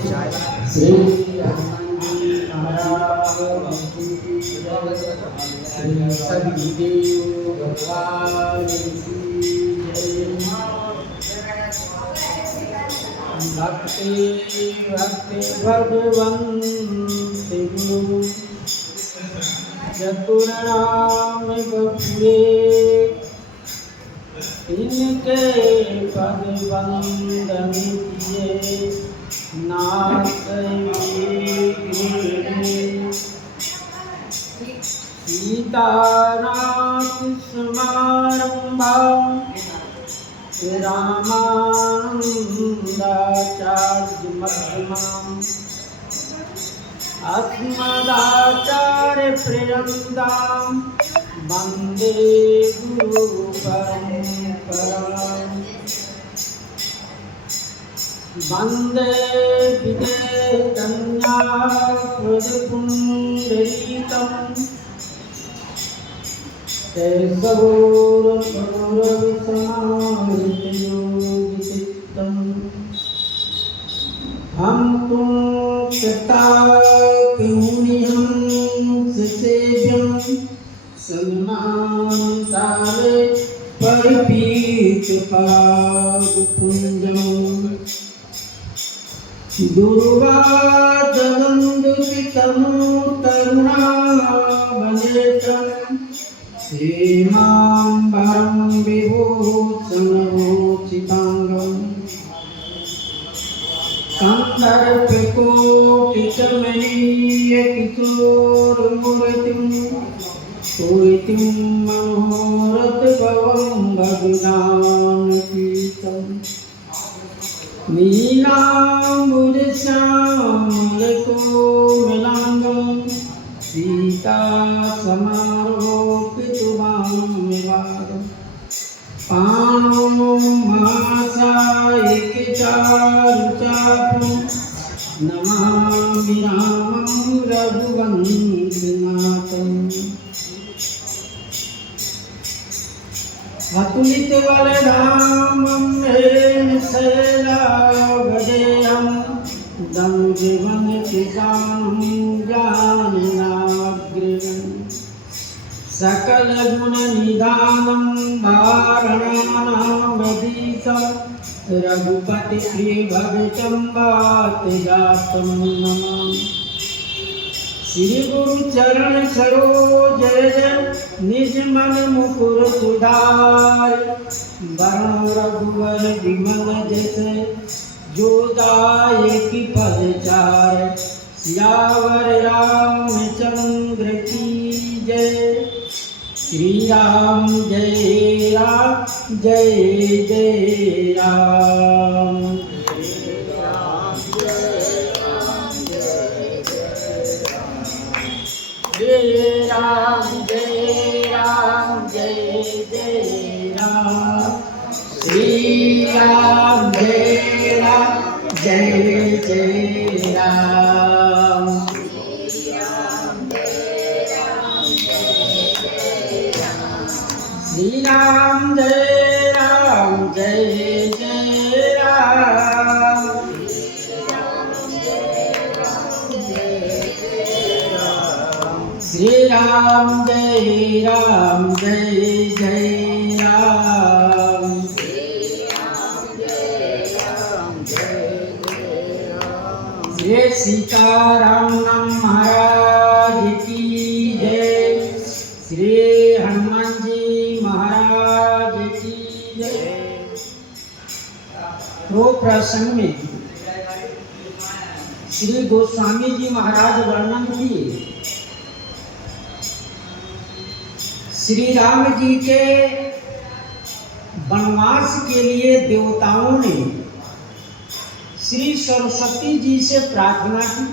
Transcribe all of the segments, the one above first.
श्री हनुमान जी महाराज की जय। श्री सद्गुरुदेव भगवान की जय। भक्ति भक्ति भगवंत गुरु चतुर नाम बपुरे। इनके पद वंदन किए नाथ सीतानाथ समारंभा रामानंदाचार्य मध्यमाम् अस्मदाचार्य पर्यन्ताम् वन्दे गुरु परम्पराम्। वन्दे विदेकन्या हृदपुण्डरीकम् केशवोरसमाहृतयोगिचित्तम्। हम तुम कृताकृनिहं सेव्यं सन्मानतारे परिपीतपादपुञ्जम्। दुर्वादनन्दुतितनु तरुणावनेत्रम् हेमाम्बरं विभूषणभूषिताङ्गम्। कन्दर्पकोटिकमनीयकिशोरमूर्तिं पूरितिं मनोरथभवं भगवान्गीतम्। नीलाम्बुजश्यामलकोमलाङ्गं सीतासमारोपितवान् पाणो महासायिकचारुचापं नमामि रामं रघुवंशनाथम्। अतुलितबलधामं शैलावदेयं दंजीवनकृशानं ज्ञानिनाग्र्यम्। सकलगुणनिधानं वारणानामधीशं रघुपतिप्रियभवितं वातजातं नमामि। श्री गुरु चरण सरोज रज निज मन मुकुर सुधार। वरण रघुवर विमल जस जो दायकि फल चार। सियावर रामचंद्र की जय। श्री राम जय राम जय जय राम। जय राम जय राम जय जय राम। श्री राम जय राम जय जय राम। श्री राम जय राम जय जय राम। श्री राम जय राम जय जय राम। श्री सीताराम महाराज की जय। श्री हनुमान जी महाराज की जय। तो प्रसंग में श्री गोस्वामी जी महाराज वर्णन किए श्री राम जी के वनवास के लिए देवताओं ने श्री सरस्वती जी से प्रार्थना की।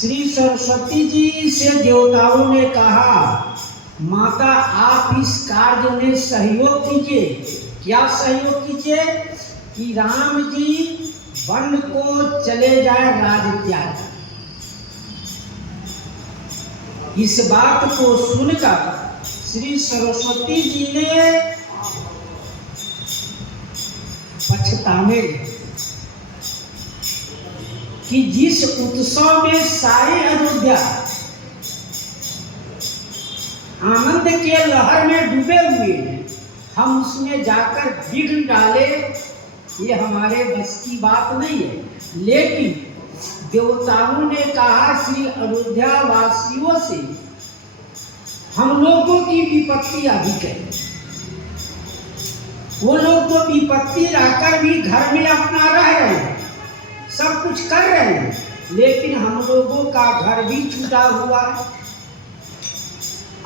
श्री सरस्वती जी से देवताओं ने कहा, माता आप इस कार्य में सहयोग कीजिए। क्या सहयोग कीजिए? कि राम जी वन को चले जाए राज त्याग। इस बात को सुनकर श्री सरस्वती जी ने पछताने कि जिस उत्सव में सारे अयोध्या आनंद के लहर में डूबे हुए हैं, हम उसमें जाकर विघ्न डाले, ये हमारे बस की बात नहीं है। लेकिन देवताओं ने कहा श्री अयोध्या वासियों से, हम लोगों की विपत्ति अधिक है, वो लोग तो विपत्ति रहकर भी घर में अपना रह रहे हैं, सब कुछ कर रहे हैं, लेकिन हम लोगों का घर भी छूटा हुआ है।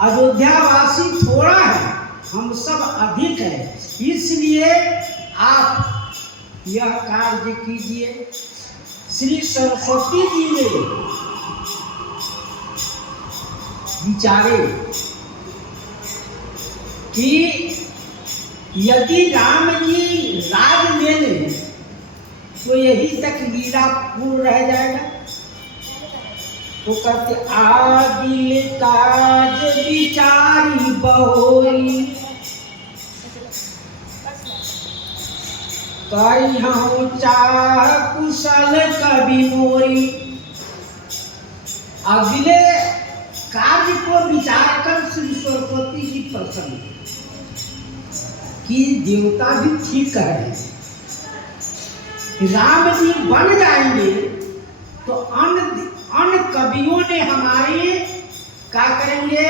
अयोध्यावासी थोड़ा है, हम सब अधिक है, इसलिए आप यह कार्य कीजिए। श्री सरस्वती जी ने विचारे कि यदि राम जी राज ले लें तो यही तक लीला पूर्ण रह जाएगा। तो कहते आदिल काज विचारी बहोरी, करिहूं चाह कुशल कवि मोरी। अगले कार्य को विचार कर श्री सरस्वती जी प्रसन्न कि देवता भी ठीक कह रहे हैं, राम जी बन जाएंगे तो अन्य कवियों ने हमारे क्या करेंगे,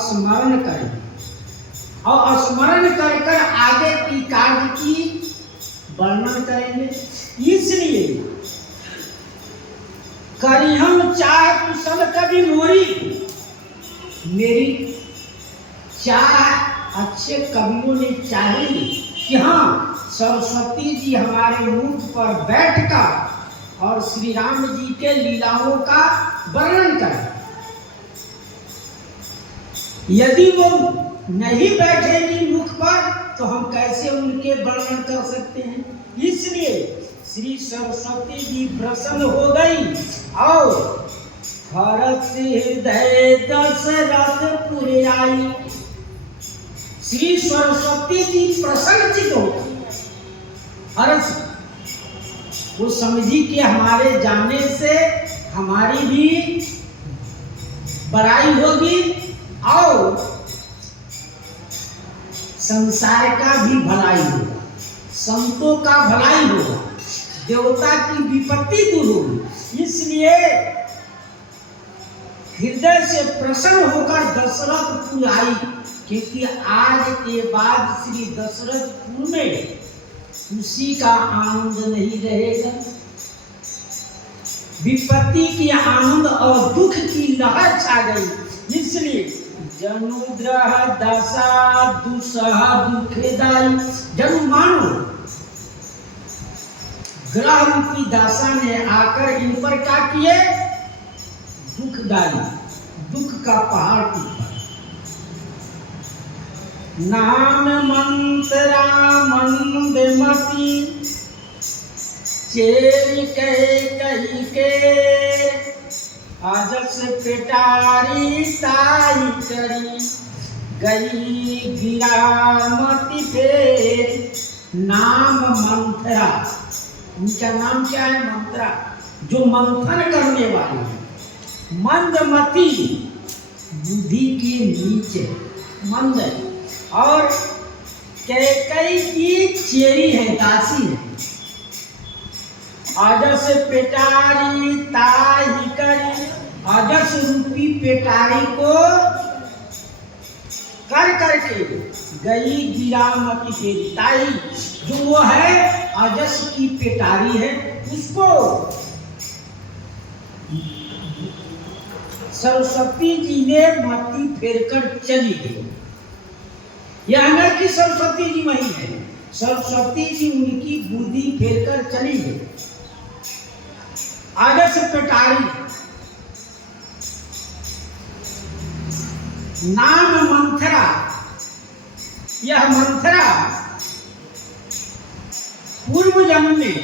स्मरण करेंगे, और स्मरण कर कर आगे की कार्य की वर्णन करेंगे। इसलिए करिहम चाह कुशल कवि मोरी, मेरी चाह अच्छे कवियों ने चाहिए कि हाँ सरस्वती जी हमारे मुख पर बैठकर और श्री राम जी के लीलाओं का वर्णन करें। यदि वो नहीं बैठेगी मुख पर तो हम कैसे उनके वर्णन कर सकते हैं। इसलिए श्री सरस्वती जी प्रसन्न हो गई और हरष हृदय दशरथपुर आई। श्री सरस्वती जी प्रसन्नचित हो गई। हर्ष, वो समझी कि हमारे जाने से हमारी भी बड़ाई होगी और संसार का भी भलाई होगा, संतों का भलाई होगा, देवता की विपत्ति दूर होगी। इसलिए हृदय से प्रसन्न होकर दशरथपुर आई, क्योंकि आज के बाद श्री दशरथपुर में खुशी का आनंद नहीं रहेगा, विपत्ति की आनंद और दुख की लहर छा गई। इसलिए जनुग्रह दशा दुसह दुखेदाई, जनु मानो ग्रह रूपी दशा ने आकर इन पर क्या किए, दुखदाई, दुख का पहाड़ टूटा। नाम मंत्रा मंदमती चेरी कही के, अजस पेटारी ताई करी, गई गिरामती फेर। नाम मंत्रा, उनका नाम क्या है, मंत्रा, जो मंथन करने वाली है। मंदमती, बुद्धि के नीचे मंद, और कैकई की चेरी है, दासी है। अजस पेटारी ताही करी, अजस रूपी पेटारी को कर करके गई गिरामती फेरी। ताई जो वो है अजस की पेटारी है, उसको सरस्वती जी ने मती फेरकर चली गई। यह नहीं कि सरस्वती जी वही है, सरस्वती जी उनकी बुद्धि फेरकर चली गई। अजस पेटारी, नाम मंथरा, यह मंथरा पूर्व जन्म में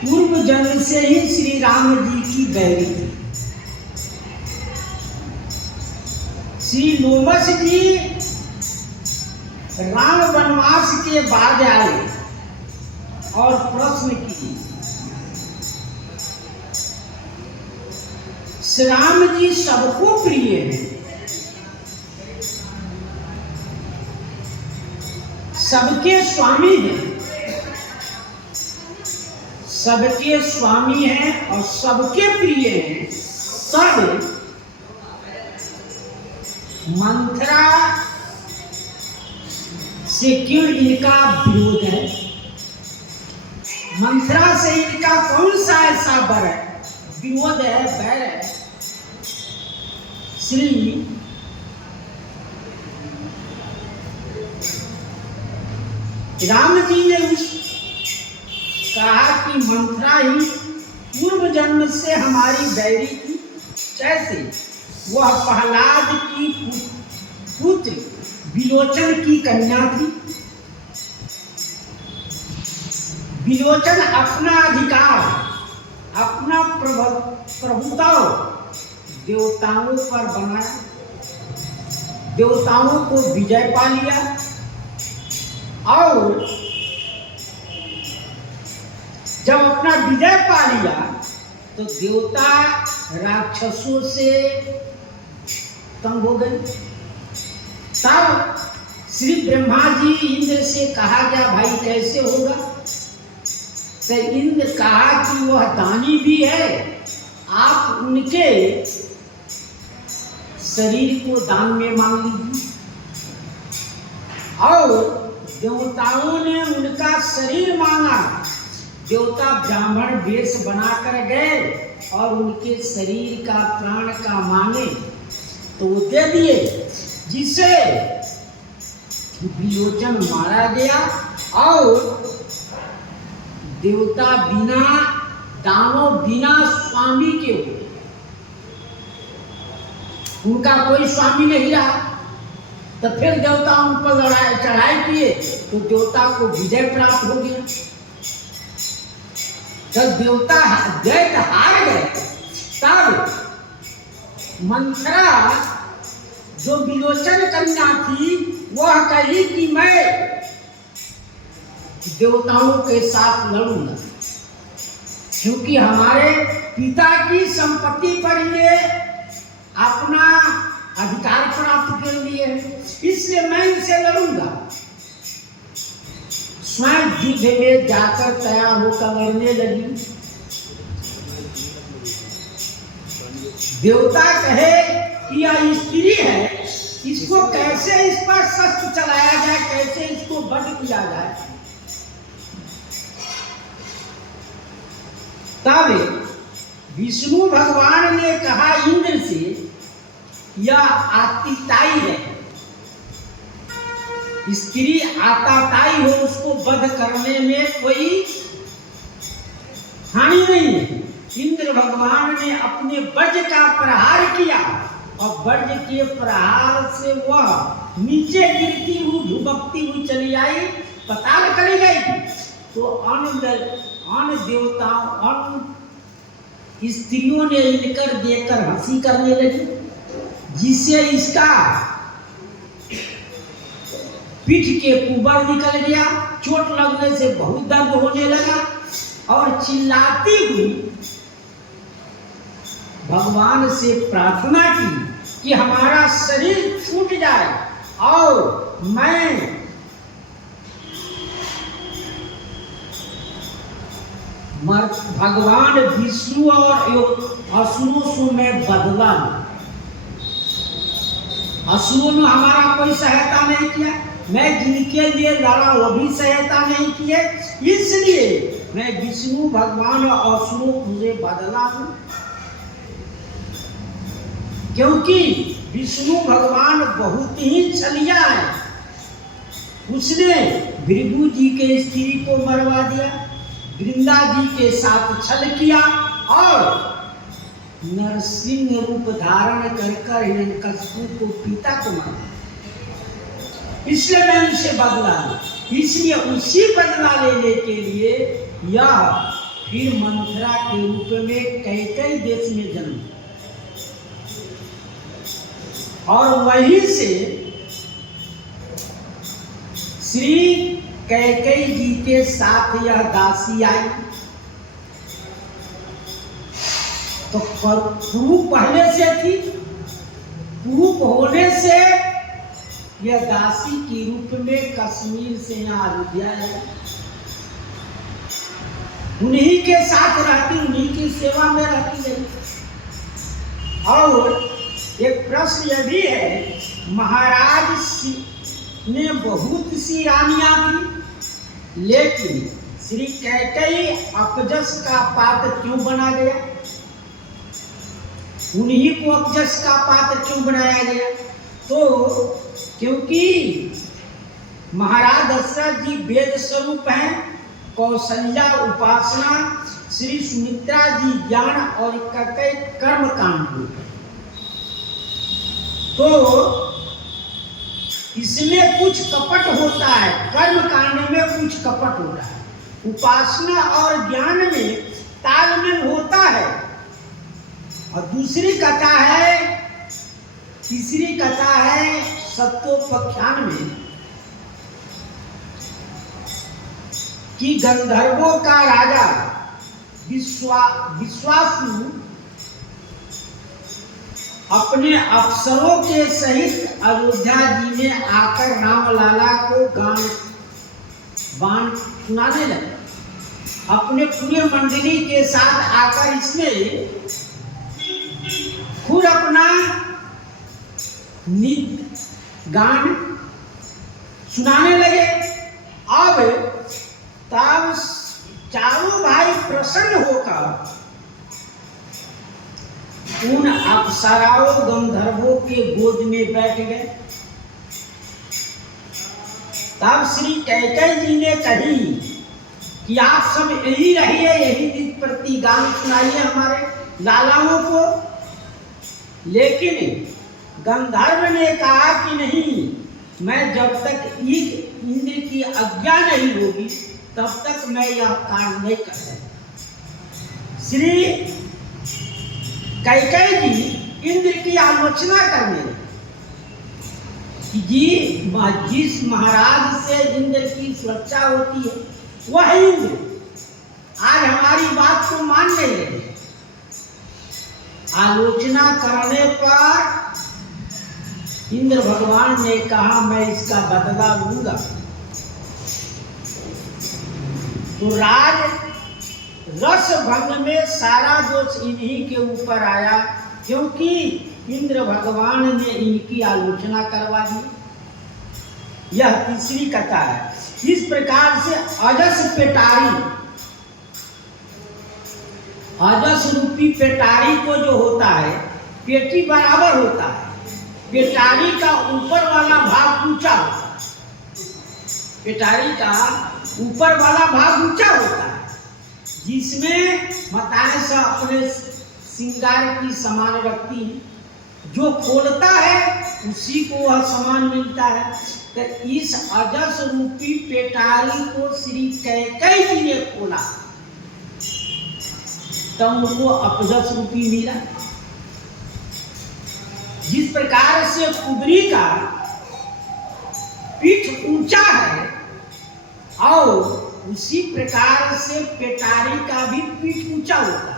पूर्व जन्म से ही श्री राम जी की बैरी थी। श्री लोमस जी राम वनवास के बाद आए और प्रश्न किए, श्री राम जी सबको प्रिय हैं, सबके स्वामी हैं, सबके स्वामी हैं और सबके प्रिय हैं, तब मंथरा से क्यों इनका विरोध है? मंथरा से इनका कौन सा ऐसा विरोध है, बैर है? श्री राम जी ने कहा कि मंथरा ही पूर्व जन्म से हमारी बैरी थी, कैसे? वह प्रहलाद की पुत्र विलोचन की कन्या थी। विलोचन अपना अधिकार, अपना प्रभुता देवताओं पर बनाया, देवताओं को विजय पा लिया और जब अपना विजय पा लिया तो देवता राक्षसों से तंग हो गए। तब श्री ब्रह्मा जी इंद्र से कहा गया, भाई कैसे होगा? तो इंद्र कहा कि वह दानी भी है, आप उनके शरीर को दान में मांग लीजिए। और देवताओं ने उनका शरीर मांगा। देवता ब्राह्मण वेश बनाकर गए और उनके शरीर का प्राण का मांगे तो वो दे दिए, जिसे विलोचन मारा गया। और देवता बिना दानों, बिना स्वामी के, उनका कोई स्वामी नहीं रहा। तो फिर देवता उन पर लड़ाई चढ़ाई किए तो देवता को विजय प्राप्त हो गया। जब देवता दैत्य हार गए तब मंथरा जो विलोचन कन्या थी वह कही कि मैं देवताओं के साथ लड़ूंगा, क्योंकि हमारे पिता की संपत्ति पर ये अपना अधिकार प्राप्त कर लिए, इसलिए मैं इनसे लड़ूंगा। स्वयं युद्ध में जाकर तैयार होकर लड़ने लगी। देवता कहे कि यह स्त्री है, इसको कैसे इस पर शस्त्र चलाया जाए, कैसे इसको वध किया जाए। तब विष्णु भगवान ने कहा इंद्र से, यह आतिताई है, स्त्री आताताई हो, उसको वध करने में कोई हानि नहीं है। इंद्र भगवान ने अपने वज्र का प्रहार किया और वज्र के प्रहार से वह नीचे गिरती हुई धुबकती हुई चली आई, पताल चली गई। तो अन्य देवताओं, अन्य स्त्रियों ने इनकर देखकर हंसी करने लगी, जिससे इसका पीठ के ऊपर निकल गया। चोट लगने से बहुत दर्द होने लगा और चिल्लाती हुई भगवान से प्रार्थना की कि हमारा शरीर छूट जाए और मैं भगवान विष्णु और असुरों से मैं बदला लूं। असुरों ने हमारा कोई सहायता नहीं किया, मैं जिनके लिए लड़ा वो भी सहायता नहीं किए, इसलिए मैं विष्णु भगवान और असुरों मुझे बदला हूं। क्योंकि विष्णु भगवान बहुत ही छलिया है, उसने भृगु जी के स्त्री को मरवा दिया, वृंदा जी के साथ छल किया और नरसिंह रूप धारण कर हिरण्यकश्यप को पिता को मारा। इसलिए मैं उनसे बदला लूं। इसलिए उसी बदला लेने के लिए यह फिर मंथरा के रूप में कई देश में जन्म और वहीं से श्री कैकेयी जी के साथ यह दासी आई। तो कुरूप पहले से थी, कुरूप होने से यह दासी के रूप में कश्मीर से यहाँ अयोध्या आई। उन्हीं के साथ रहती, उन्हीं की सेवा में रहती है। और एक प्रश्न यह भी है, महाराज ने बहुत सी रानियां थी, लेकिन श्री कैकेयी अपजस का पात्र क्यों बना गया? उन्हीं को अपजस का पात्र क्यों बनाया गया? तो क्योंकि महाराज दशरथ जी वेद स्वरूप हैं, कौशल्या उपासना, श्री सुमित्रा जी ज्ञान और कैकेयी कर्म कांड रूप है। तो इसमें कुछ कपट होता है, कर्म कांड में कुछ कपट होता है, उपासना और ज्ञान में तालमेल होता है। और दूसरी कथा है, तीसरी कथा है सत्योपाख्यान में कि गंधर्वों का राजा विश्वासु अपने अफसरों के सहित अयोध्या जी में आकर रामलाला को बाण सुनाने लगे। अपने पूरे मंडली के साथ आकर इसने खुद अपना गान सुनाने लगे। अब तब चारों भाई प्रसन्न होकर उन अप्सराओं गंधर्वों के गोद में बैठ गए। तब श्री कैकेयी जी ने कही कि आप सब यही रहिए, यही दिन प्रति गान सुनाइए हमारे लालाओं को। लेकिन गंधर्व ने कहा कि नहीं, मैं जब तक इंद्र की आज्ञा नहीं होगी तब तक मैं यह कार्य नहीं कर सकता। श्री कैकेयी जी इंद्र की आलोचना करने लगे कि जिस महाराज से इंद्र की सुरक्षा होती है वह इंद्र आज हमारी बात को मान नहीं रहे। आलोचना करने पर इंद्र भगवान ने कहा मैं इसका बदला लूंगा। तो राज रस भंग में सारा दोष इन्हीं के ऊपर आया, क्योंकि इंद्र भगवान ने इनकी आलोचना करवा दी। यह तीसरी कथा है। इस प्रकार से अजस पेटारी, अजस रूपी पेटारी को जो होता है, पेटी बराबर होता है, पेटारी का ऊपर वाला भाग ऊंचा होता है, पेटारी का ऊपर वाला भाग ऊंचा होता है, जिसमें माताएं सब अपने श्रृंगार की सामान रखती हैं। जो खोलता है उसी को वह सामान मिलता है। तो इस अजस रूपी पेटारी को श्री कैकेयी जी ने खोला, तब उनको अपजस रूपी मिला। जिस प्रकार से कुबरी का पीठ ऊंचा है और उसी प्रकार से पेटारी का भी पीठ ऊंचा होता है।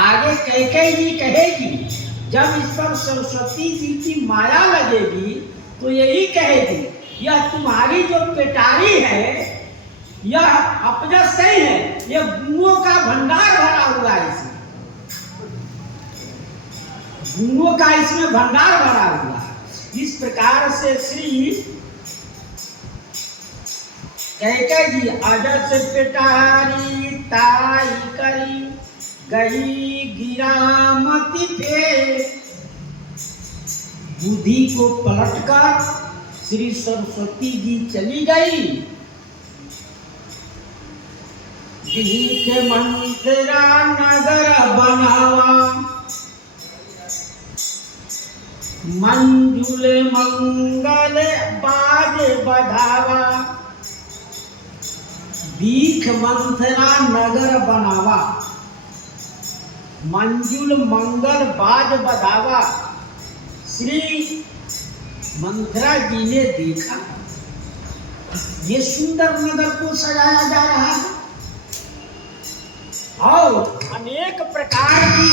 आगे कैकेयी जी कहेगी, जब इस पर सरस्वती जी की माया लगेगी तो यही कहेगी, यह तुम्हारी जो पेटारी है यह अपजस नहीं है, यह गुणों का भंडार भरा हुआ है। इसमें गुणों का इसमें भंडार भरा हुआ है। इस प्रकार से श्री कैकेयी जी अजस पेटारी ताई करी गई गिरामती पे, बुद्धि को पलटकर श्री सरस्वती जी चली गई। दीख मंथरा नगर बनावा, मंजुल मंगल बाज बधावा। दीख मंथरा नगर बनावा, मंजुल मंगल बाज बधावा। श्री मंथरा जी ने देखा ये सुंदर नगर को सजाया जा रहा है और अनेक प्रकार की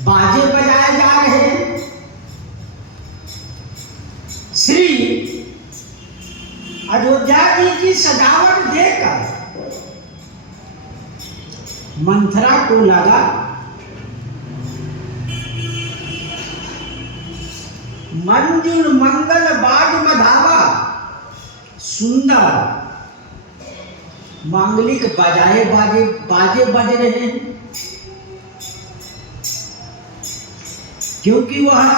बाजे बजाए जा रहे हैं। श्री अयोध्या जी की सजावट देखकर मंथरा को लगा मंजुल मंगल बाज बधावा, सुंदर मांगलिक बाजे बज रहे हैं, क्योंकि वह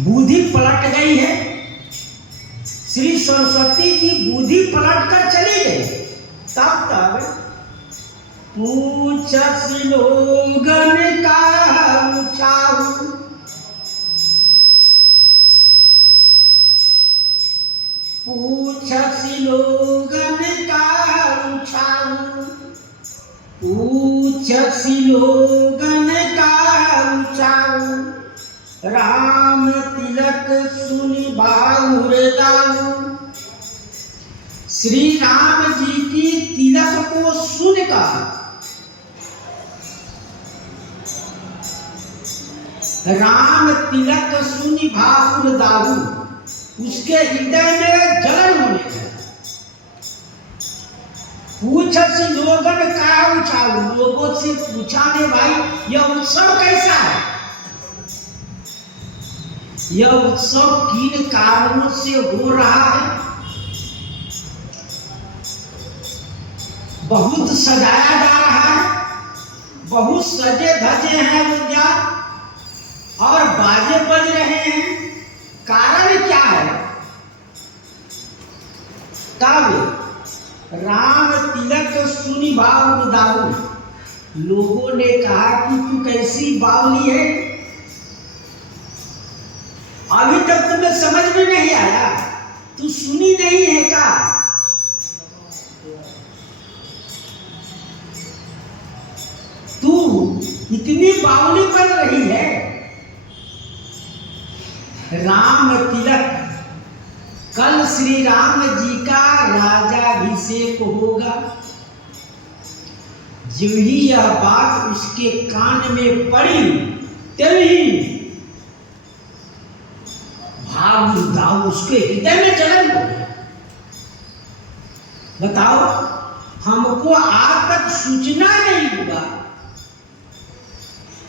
बुद्धि पलट गई है। श्री सरस्वती जी बुद्धि पलट कर चली गई। तब तक पूछस लोगन का उछाऊ, पूछस लोगन का उछाऊ, पूछस लोगन का उछाऊ, राम तिलक सुनि बाहुर दाऊ। श्री राम जी की तिलक को सुनकर राम तिलक सुनि बाहुर दाऊ, उसके हृदय में जलन होने लगा। पूछस लोगन का उछाऊ, लोगों से पूछा ने भाई यह उत्सव कैसा है, यह उत्सव किन कारणों से हो रहा है। बहुत सजाया जा रहा है, बहुत सजे धजे हैं अयोध्या और बाजे बज रहे हैं, कारण क्या है। तब राम तिलक सुनि बाहुर दाऊ, लोगों ने कहा कि तू कैसी बावली है, अभी तक तुम्हें समझ में नहीं आया, तू सुनी नहीं है क्या। तू इतनी बावली बन रही है। राम तिलक, कल श्री राम जी का राजाभिषेक होगा। जो ही यह बात उसके कान में पड़ी तभी भाव उसके हृदय में जलन हो गया। बताओ, हमको आज तक सूचना नहीं हुआ,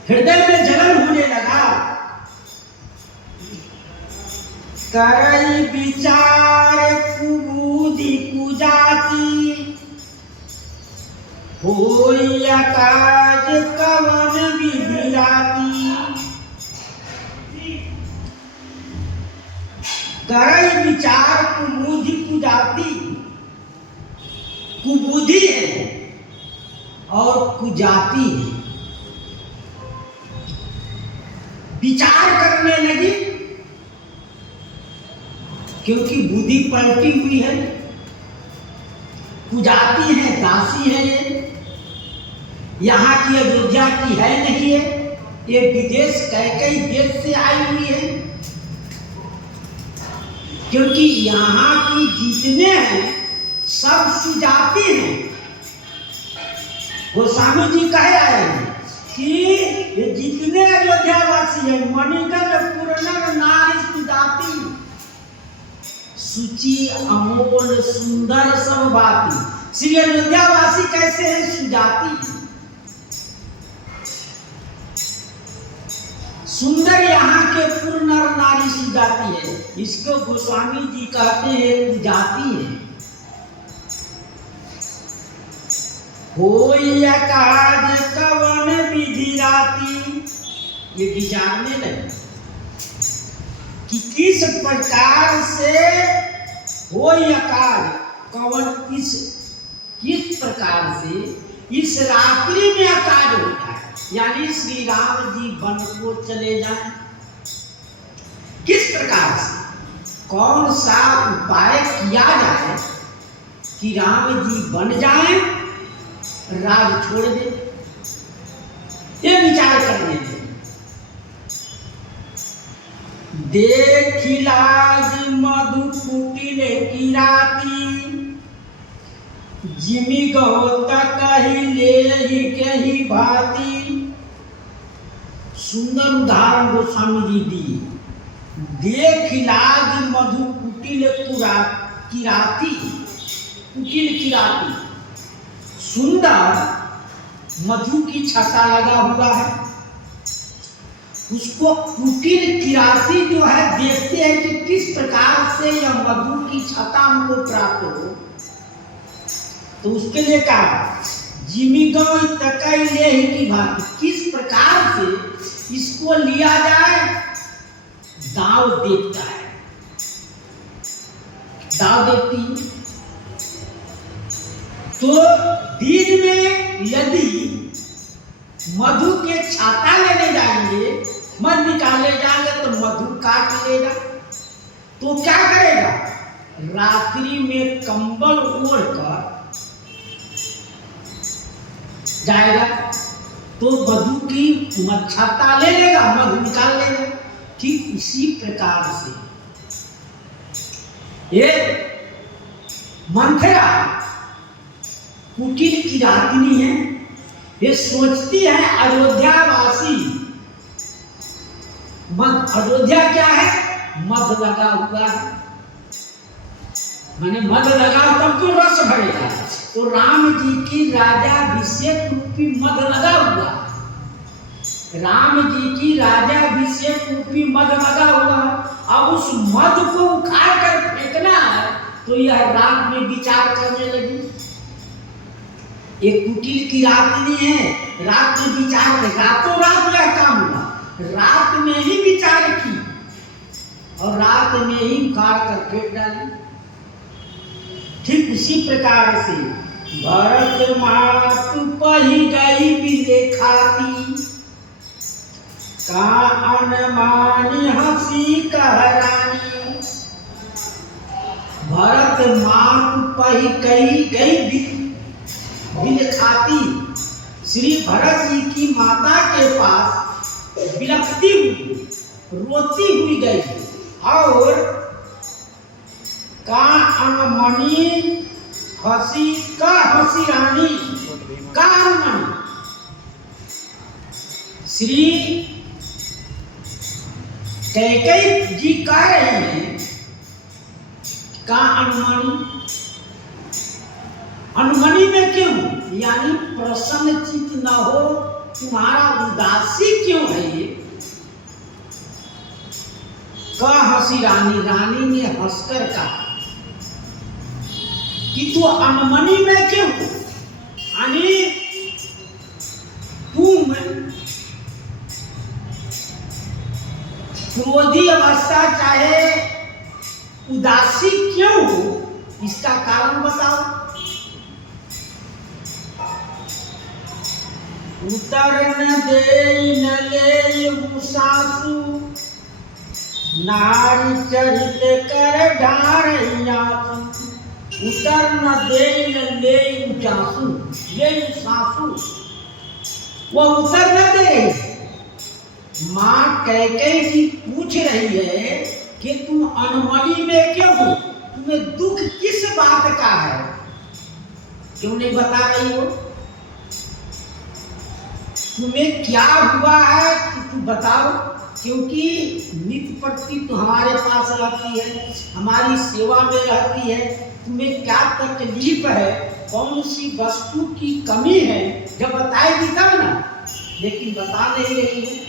हृदय में जलन होने लगा। करई विचार कुबूधि कुजाति, होई काज कवन विधि राती। करई विचार कुबूधि कुजाति, कुबुद्धि है और कुजाति है। विचार करने लगी क्योंकि बुद्धि पलटी हुई है, कुजाती है, दासी है, ये यहाँ की अयोध्या की है नहीं है, ये विदेश कई देश से आई हुई है। क्योंकि यहाँ की जितने हैं सब सुजाति हैं। गोस्वामी जी कहे आए हैं कि ये जितने अयोध्यावासी हैं, मणिगण पूर्ण नारी सुजाति, सुचि अमोल सुंदर सब बाती। श्री अयोध्यावासी कैसे हैं, सुजाति, सुंदर यहाँ के पूर्ण नर नारी सुजाति है। इसको गोस्वामी जी कहते हैं कुजाति है। होई काज कवन विधि राती, ये विचारने लगे कि किस प्रकार से होई काज, कवन किस प्रकार से इस रात्रि में अकाल हो जाए, यानी श्री राम जी वन को चले जाएं। किस प्रकार से, कौन सा उपाय किया जाए कि राम जी बन जाएं, राज छोड़ दे, ये विचार करने दें। देखिलाज मधु कुटिल की राती, जिमि गौत कही ले कही भाती। सुंदर उदाहरण गोस्वामी जी दिए। देखिलाज मधु कुटिल किराती, कुटिल किराती, सुंदर मधु की छटा लगा हुआ है, उसको कुटिल किराती जो है देखते हैं कि किस प्रकार से यह मधु की छटा हमको प्राप्त हो, तो उसके लिए कहा जिमी गौ तकई ले ही की भांति, किस प्रकार से इसको लिया जाए, दाव देखता है, दाव देखती है। तो दिन में यदि मधु के छाता लेने जाएंगे, मध निकाले जाएंगे तो मधु काट लेगा, तो क्या करेगा, रात्रि में कंबल ओढ़कर जाएगा, तो मधु की छाता ले लेगा, मधु निकाल लेगा। ठीक इसी प्रकार से ये मंथरा कुटिल की रात्रि है, ये सोचती है अयोध्यावासी, अयोध्या क्या है, मध लगा हुआ है, माने मध लगा तब तो रस भरेगा, तो राम जी की राजाभिषेक रूपी मध लगा हुआ, राम जी की राजाभिषेक रूपी मध लगा हुआ। अब उस मध को उखाड़ कर फेंकना है, तो यह रात में विचार करने लगी। एक कुटिल की रात नहीं है, रात में विचार, रातों रात यह काम हुआ, रात में ही विचार की और रात में ही उखाड़ कर फेंक डाली। ठीक उसी प्रकार से भरत मातु पही गई बिले खाती, का अनमानी हंसी कहरानी। भरत मातु पही गई बिल खाती, श्री भरत जी की माता के पास बिलखती हुई, रोती हुई गई, और का अनमनी हंसी का हंसी रानी, का अनमनी श्री कैकेयी जी कह रहे हैं, का अनमनी, अनमनी में क्यों, यानी प्रसन्न चित्त न हो, तुम्हारा उदासी क्यों है ये, का हंसी रानी, रानी ने हंसकर कहा कि तू अनमनी में क्यों, यानी तुम क्रोधी अवस्था चाहे उदासी क्यों हो, इसका कारण बताओ। उतर न दे न ले सासू, नारी चरित कर ढारैया, उतर न दे न ले जासू, ये सासू वो उतर न दे। माँ कैकेयी जी पूछ रही है कि तुम अनमनी में क्यों हो, तुम्हें दुख किस बात का है, क्यों नहीं बता रही हो, तुम्हें क्या हुआ है कि तुम बताओ, क्योंकि नित्य प्रति तो हमारे पास रहती है, हमारी सेवा में रहती है, तुम्हें क्या तकलीफ है, कौन सी वस्तु की कमी है, जब बताएगी तब ना, लेकिन बता नहीं रही है।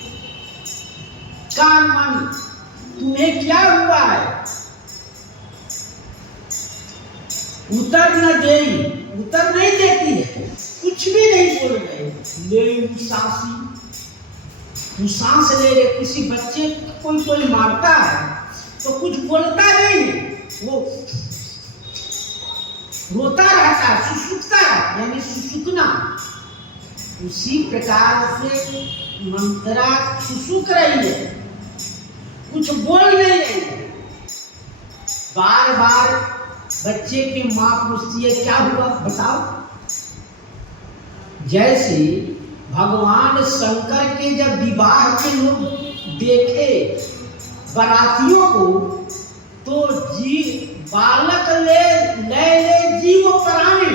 कान मानी, तुम्हें क्या हुआ है, उतर न दे, उतर नहीं देती है, कुछ भी नहीं बोल रहे, ले सासी, तू सांस ले रहे, किसी बच्चे कोई मारता है तो कुछ बोलता नहीं है, वो रोता रहता है, सुसुकता है, यानी सुसुकना। उसी प्रकार से मंत्रा सुसुक रही है, कुछ बोल नहीं रही है। बार बार बच्चे की माँ पूछती है क्या हुआ बताओ। जैसे भगवान शंकर के जब विवाह के लोग देखे बारातियों को, तो जी बालक ले जीव प्राणी,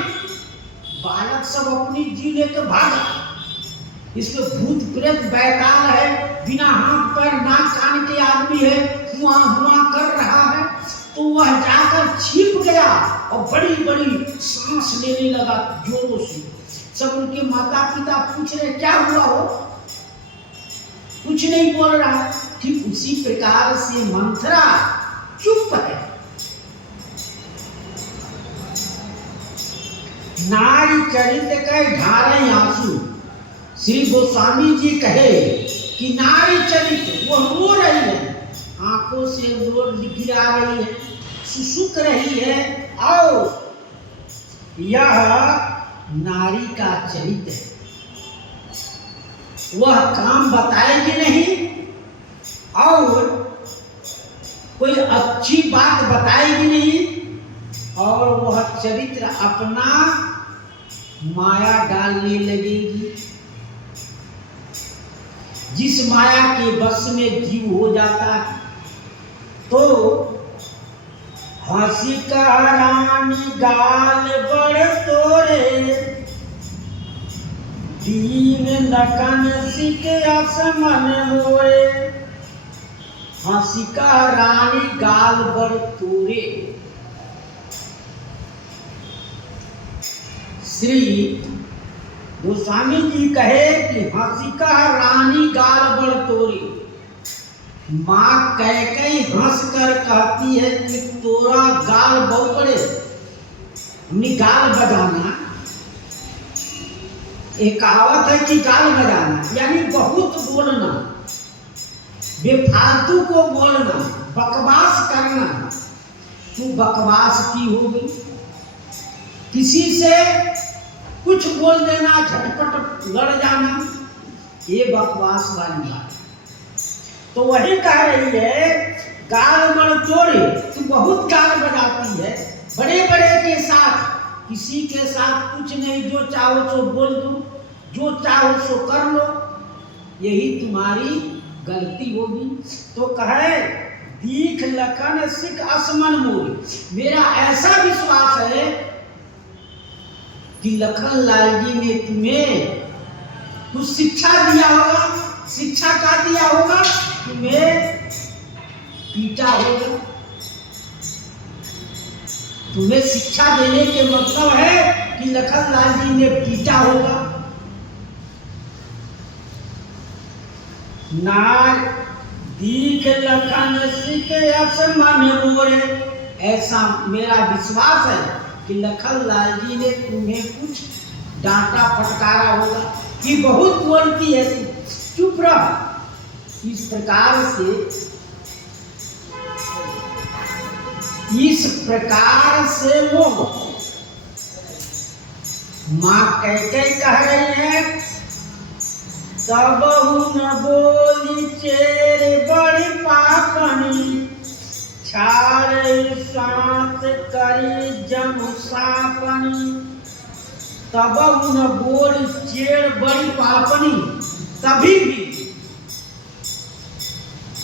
बालक सब अपनी जी लेकर भागा। इसमें भूत प्रेत बैताल है, बिना हाथ पैर नाक कान के आदमी है, हुआ हुआ कर रहा है। तो वह जाकर छिप गया और बड़ी बड़ी सांस लेने लगा जोरों से। सब उनके माता पिता पूछ रहे क्या हुआ हो, कुछ नहीं बोल रहा। ठीक उसी प्रकार से मंथरा चुप है। नारी चरित्र के ढारे आंसू, श्री गोस्वामी जी कहे कि नारी चरित्र वो रो रही है, आंखों से जोर गिरा रही है, सुसुक रही है। और यह नारी का चरित्र है, वह काम बताएगी नहीं और कोई अच्छी बात बताएगी नहीं, और वह चरित्र अपना माया डालने लगेगी। जिस माया के बस में जीव हो जाता है, तो हंसी का रानी गाल बड़ तोरे, दीन नकन सिक असमन होए। हंसी का रानी गाल बड़ तोरे। श्री गोस्वामी जी कहे कि हंसिका रानी गाल बड़ तोरी। माँ कैकेयी हंस कर कहती है कि तोरा गाल बहुत बड़े, हमने गाल बजाना, एक कहावत है कि गाल बजाना यानी बहुत बोलना, बेफालतू को बोलना, बकवास करना। तू बकवास की होगी, किसी से कुछ बोल देना, झटपट लड़ जाना, ये बकवास वाली बात। तो वही कह रही है गाल बड़ तोड़े, तू बहुत गाल बजाती है, बड़े बड़े के साथ, किसी के साथ कुछ नहीं, जो चाहो सो बोल दो, जो चाहो सो कर लो, यही तुम्हारी गलती होगी। तो कहे दीख लखन सिख असमन मोरी। मेरा ऐसा विश्वास है कि लखन लाल जी ने तुम्हें कुछ शिक्षा दिया होगा। शिक्षा का दिया होगा, तुम्हें पीटा होगा। तुम्हें शिक्षा देने के मतलब है कि लखन लाल जी ने पीटा होगा। नार दीख लखन सिख असमन मोरे, ऐसा मेरा विश्वास है कि लखन लाल जी ने तुम्हें कुछ डांटा फटकारा होगा कि बहुत बोलती है, चुप रह। इस प्रकार से वो माँ कैकेयी कह रही है तब न बोली चेर बड़ी पापनी, छाड़ सांस करी जम सापनी। तब न बोली चेर बड़ी पापनी, तभी भी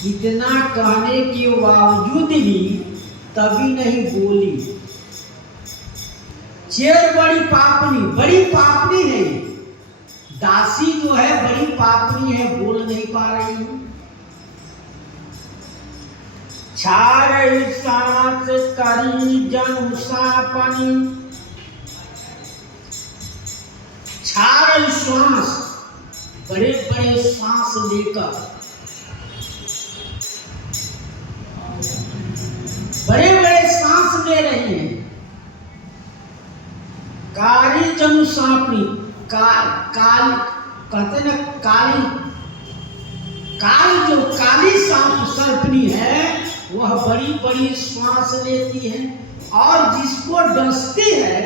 इतना कहने के बावजूद भी तभी नहीं बोली। चेर बड़ी पापनी है, दासी जो है बड़ी पापनी है, बोल नहीं पा रही है। छाड़ सांस करी जन सापनी, छाड़ श्वास, बड़े बड़े सांस लेकर, बड़े बड़े सांस ले रही है। काली जनु सांपनी, काल कहते न, काल जो काली सांप सर्पनी है, वह बड़ी बड़ी श्वास लेती है, और जिसको डसती है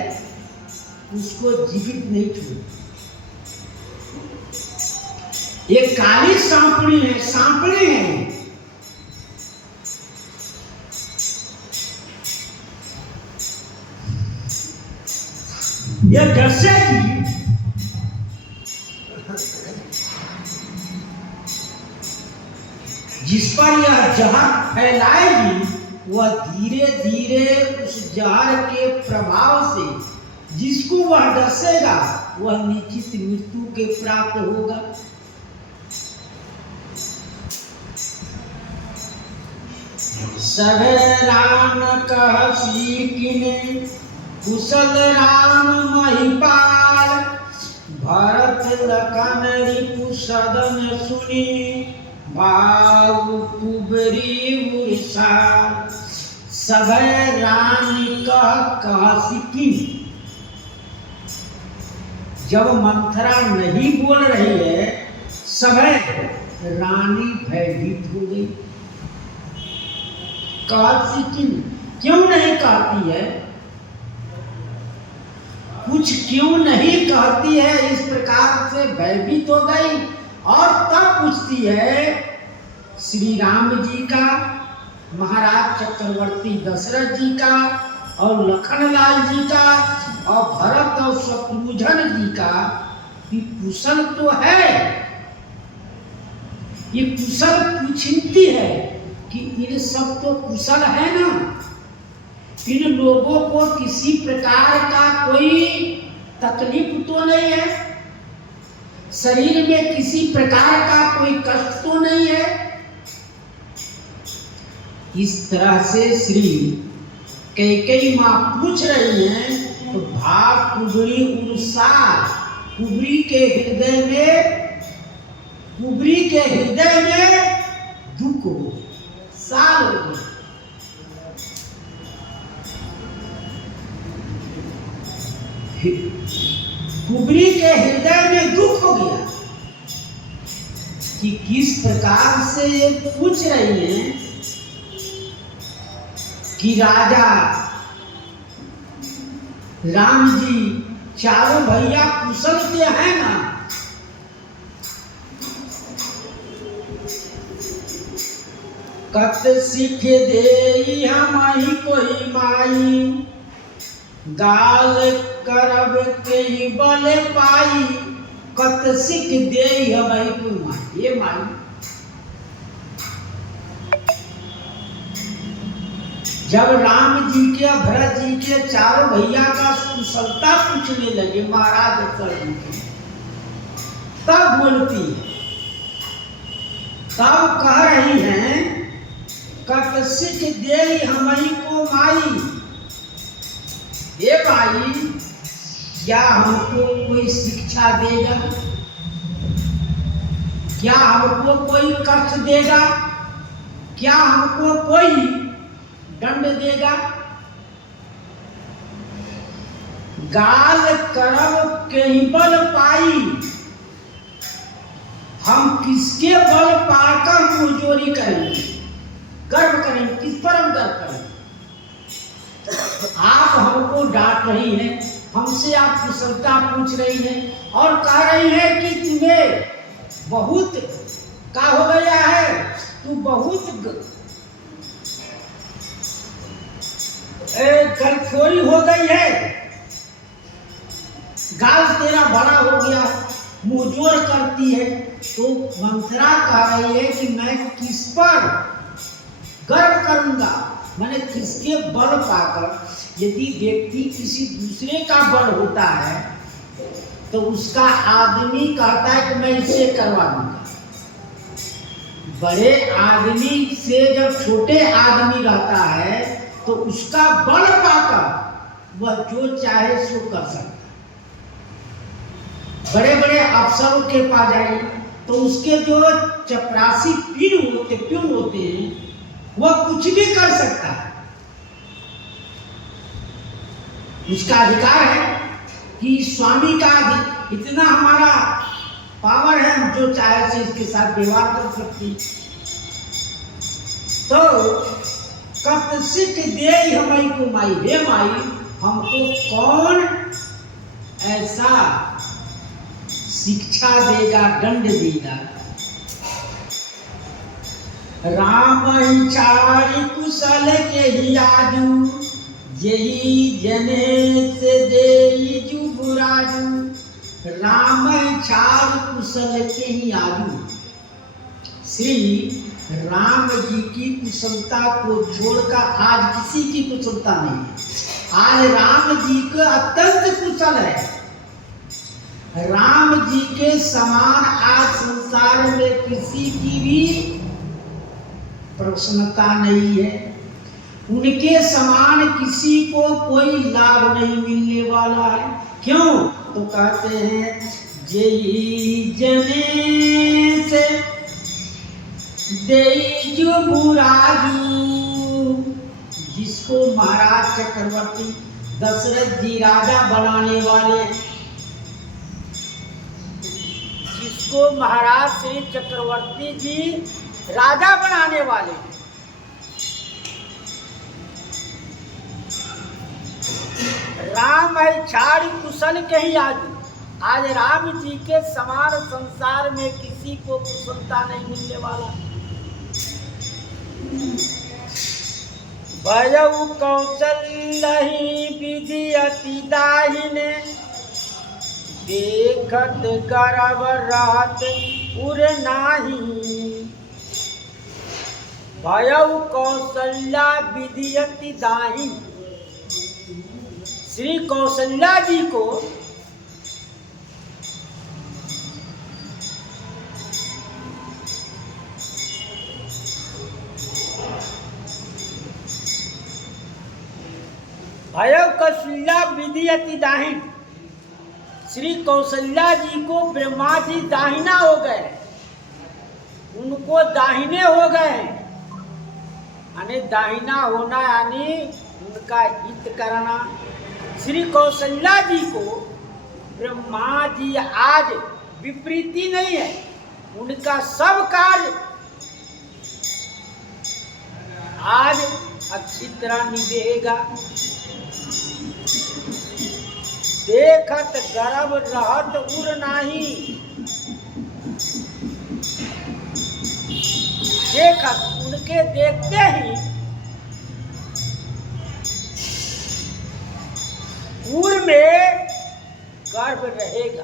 उसको जीवित नहीं छोड़ती। ये काली सांपड़ी है, सांपड़े हैं। ये डसेगी, जिस पर यह जहर फैलाएगी वह धीरे धीरे उस जहर के प्रभाव से जिसको वह डसेगा वह निश्चित मृत्यु के प्राप्त होगा। सभे राम कहसी किने कुशल राम महिपाल, भरत लखन रिपु सदन सुनी भाव कुबरी उड़ीसा। सभे रानी कहसी किने, जब मंथरा नहीं बोल रही है सभे रानी भयभीत हो गई। कहसी किने, क्यों नहीं कहती है, कुछ क्यों नहीं कहती है, इस प्रकार से भयभीत हो गई। और तब पूछती है श्री राम जी का, महाराज चक्रवर्ती दशरथ जी का और लखनलाल जी का और भरत और शत्रुघ्न जी का कि कुशल तो है। ये कुशल पूछती है कि इन सब तो कुशल है ना, इन लोगों को किसी प्रकार का कोई तकलीफ तो नहीं है, शरीर में किसी प्रकार का कोई कष्ट तो नहीं है। इस तरह से श्री कैकेयी माँ पूछ रही हैं तो भाव कुबरी उड़सार, कुबरी के हृदय में दुख हो, साल हो गया। कुबरी के हृदय में दुख हो गया कि किस प्रकार से ये पूछ रही हैं कि राजा राम जी चारों भैया कुशल के हैं ना। कत सीख दे हमारी कोई माई, गाल करब के बल पाई। कत सीख दे हमारी कोई माई, ये माई जब राम जी के भरत जी के चारों भैया का कुशलता पूछने लगे महाराज दशरथ जी के, तब बोलती है, तब कह रही हैं कत सीख दे हमारी को माई। ये भाई क्या हमको कोई शिक्षा देगा, क्या हमको कोई कष्ट देगा, क्या हमको कोई दंड देगा। गाल करब कहीं बल पाई, हम किसके बल पाकर मुंहजोरी करेंगे, गर्व करेंगे, किस पर हम गर्व करेंगे। आप हमको डांट रही हैं, हमसे आप कुशलता पूछ रही हैं और कह रही हैं कि तुम्हें बहुत क्या हो गया है, तू बहुत गलखोरी हो गई है, गाल तेरा बड़ा हो गया, मुंहजोर करती है। तो मंथरा कह रही है कि मैं किस पर गर्व करूंगा, मैंने किसके बल पाकर। यदि व्यक्ति किसी दूसरे का बल होता है तो उसका आदमी कहता है कि मैं इसे करवा दूंगा। बड़े आदमी से जब छोटे आदमी रहता है तो उसका बल पाकर वह जो चाहे सो कर सकता है। बड़े बड़े अफसरों के पास जाइए तो उसके जो चपरासी प्यून होते हैं वह कुछ भी कर सकता है। उसका अधिकार है कि स्वामी का इतना हमारा पावर है, हम जो चाहे से इसके साथ व्यवहार कर सकते। तो कत सिख दे हमारी को माई, हे माई हमको कौन ऐसा शिक्षा देगा, दंड देगा। राम चारि कुशल के ही आजू, यही जने से दे जुबुराजू। राम चार कुशल के ही आजू, श्री राम जी की कुशलता को छोड़कर आज किसी की कुशलता नहीं है। आज राम जी का अत्यंत कुशल है। राम जी के समान आज संसार में किसी की भी प्रसन्नता नहीं है। उनके समान किसी को कोई लाभ नहीं मिलने वाला है। क्यों? तो कहते हैं जय जने से दे जो बुराजू, जिसको महाराज चक्रवर्ती दशरथ जी राजा बनाने वाले, जिसको महाराज श्री चक्रवर्ती जी राजा बनाने वाले, राम है छाड़ी कुशल के ही आजू। आज राम जी के समान संसार में किसी को कुशलता नहीं मिलने वाला। भयउ कौशल्यहि विधि अति दाहिने, देखत गर्भ रहत उर नाही। भयउ कौशल्या विधि अति दाहिनी, श्री कौशल्या जी को भयउ कौशल्या विधि अति दाहिनी, श्री कौशल्या जी को ब्रह्मा जी दाहिना हो गए, उनको दाहिने हो गए। यानी दाहिना होना यानी उनका हित करना। श्री कौशल्या जी को ब्रह्मा जी आज विपरीती नहीं है, उनका सब कार्य आज अच्छी तरह निभेगा। देखत गर्भ रहत उर नाही, देखत उनके देखते ही उर में गर्भ रहेगा।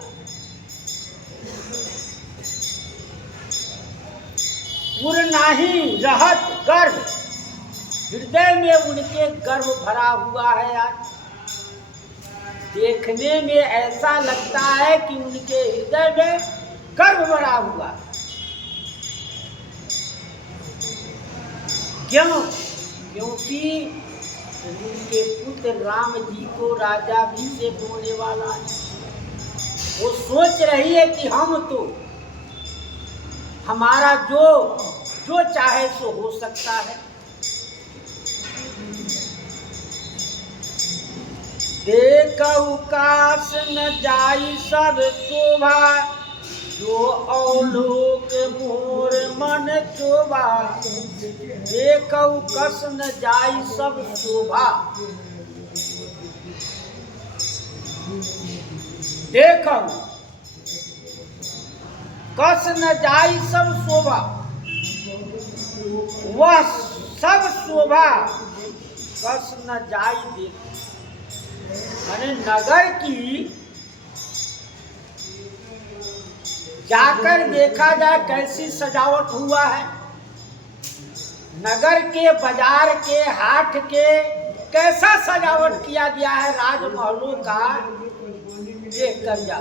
उर नाही रहत गर्भ, हृदय में उनके गर्भ भरा हुआ है। आज देखने में ऐसा लगता है कि उनके हृदय में गर्भ भरा हुआ है। क्यों? क्योंकि उनके पुत्र राम जी को राजा अभिषेक होने वाला है। वो सोच रही है कि हम तो हमारा जो चाहे सो हो सकता है। देखऊ काश न जाई सब शोभा, जो अवलोक मोर मन चोभा। देखऊ कस न जाई सब शोभा, देखऊ कस न जाई सब शोभा, वह सब शोभा कस न जाई देख। मैंने नगर की जाकर देखा जाए कैसी सजावट हुआ है। नगर के बाजार के हाट के कैसा सजावट किया गया है राजमहलों का, देख कर जा।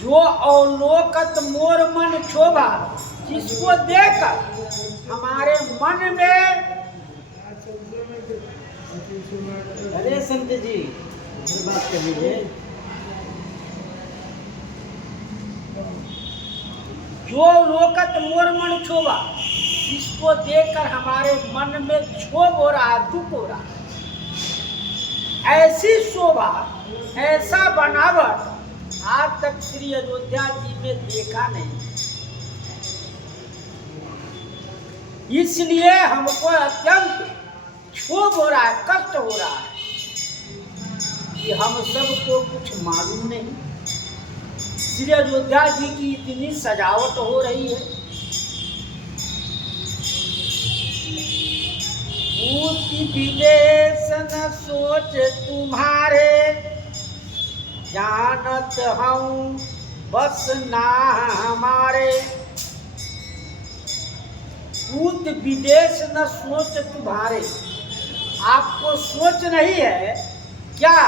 जो अवलोकत मोर मन क्षोभा, जिसको देखकर हमारे मन में, अरे संत जी बात कर लीजिए, जो लोकत मोर मन क्षोभा, जिसको देखकर हमारे मन में क्षोभ हो रहा है, दुख हो रहा है, ऐसी शोभा ऐसा बनावट आज तक श्री अयोध्या जी में देखा नहीं। इसलिए हमको अत्यंत क्षोभ हो रहा है, कष्ट हो रहा है कि हम सबको कुछ मालूम नहीं। श्री अयोध्या जी की इतनी सजावट हो रही है, पूति विदेश न सोच तुम्हारे, जानत हूँ बस ना हमारे। पूत विदेश न सोच तुम्हारे, आपको सोच नहीं है क्या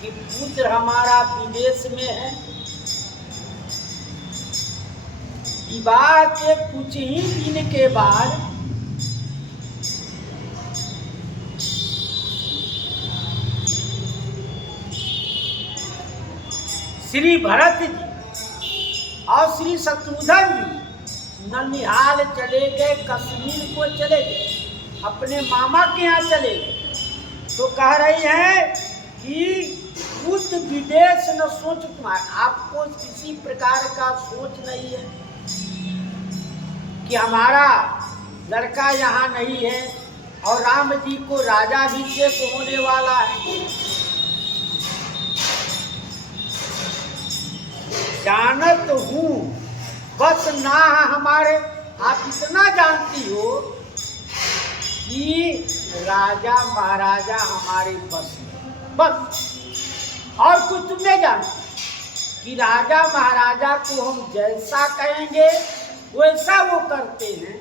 कि पुत्र हमारा विदेश में है? विवाह के कुछ ही दिन के बाद श्री भरत जी और श्री शत्रुघ्न जी ननिहाल चले गए, कश्मीर को चले गए, अपने मामा के यहाँ चले गए। तो कह रही हैं कि उस विदेश न सोच तुम्हारे, आपको किसी प्रकार का सोच नहीं है कि हमारा लड़का यहाँ नहीं है और राम जी को राज्याभिषेक होने वाला है। जानत हूँ बस ना हमारे, आप इतना जानती हो कि राजा महाराजा हमारे बस में, बस और कुछ तुम नहीं जानती कि राजा महाराजा को हम जैसा कहेंगे वैसा वो करते हैं,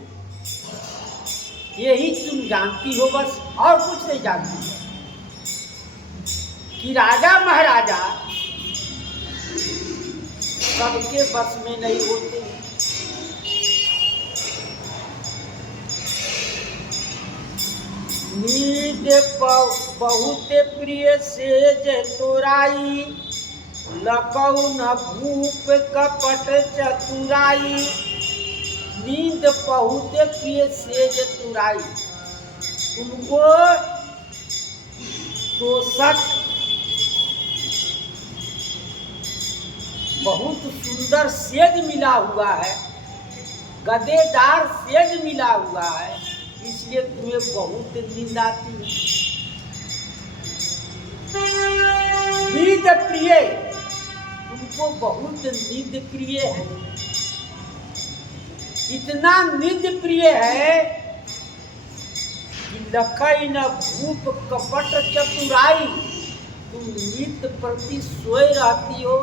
यही तुम जानती हो बस, और कुछ नहीं जानती कि राजा महाराजा सबके बस में नहीं होते। नींद बहुत प्रिय सेज तोराई, लकऊ न भूप कपट चतुराई। नींद बहुत प्रिय सेज तुराई, तुमको तोषक बहुत सुंदर सेज मिला हुआ है, गदेदार सेज मिला हुआ है, इसलिए तुम्हें बहुत नींद आती है। नींद प्रिय, तुमको बहुत नींद प्रिय है, इतना नींद प्रिय है कि लखई न भूप कपट चतुराई, तुम नित्य प्रति सोए रहती हो।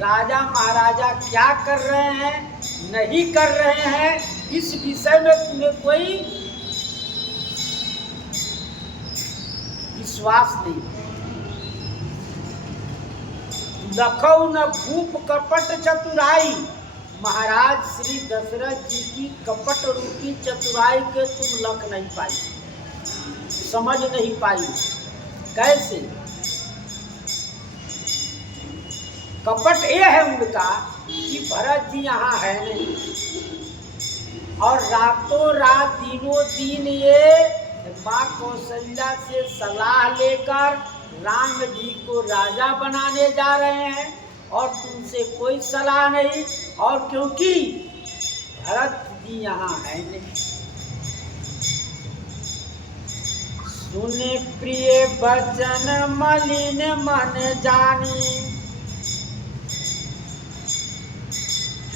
राजा महाराजा क्या कर रहे हैं नहीं कर रहे हैं इस विषय में तुम्हें कोई विश्वास नहीं। लखऊ न भूप कपट चतुराई, महाराज श्री दशरथ जी की कपट रूपी चतुराई के तुम लख नहीं पाई, समझ नहीं पाई। कैसे? कपट ये है उनका कि भरत जी यहाँ है नहीं, और रातों रात दिनों दिन ये माँ कौशल्या से सलाह लेकर राम जी को राजा बनाने जा रहे हैं, और तुमसे कोई सलाह नहीं, और क्योंकि भरत जी यहाँ है नहीं। सुने प्रिय वचन मलिन मन जानी,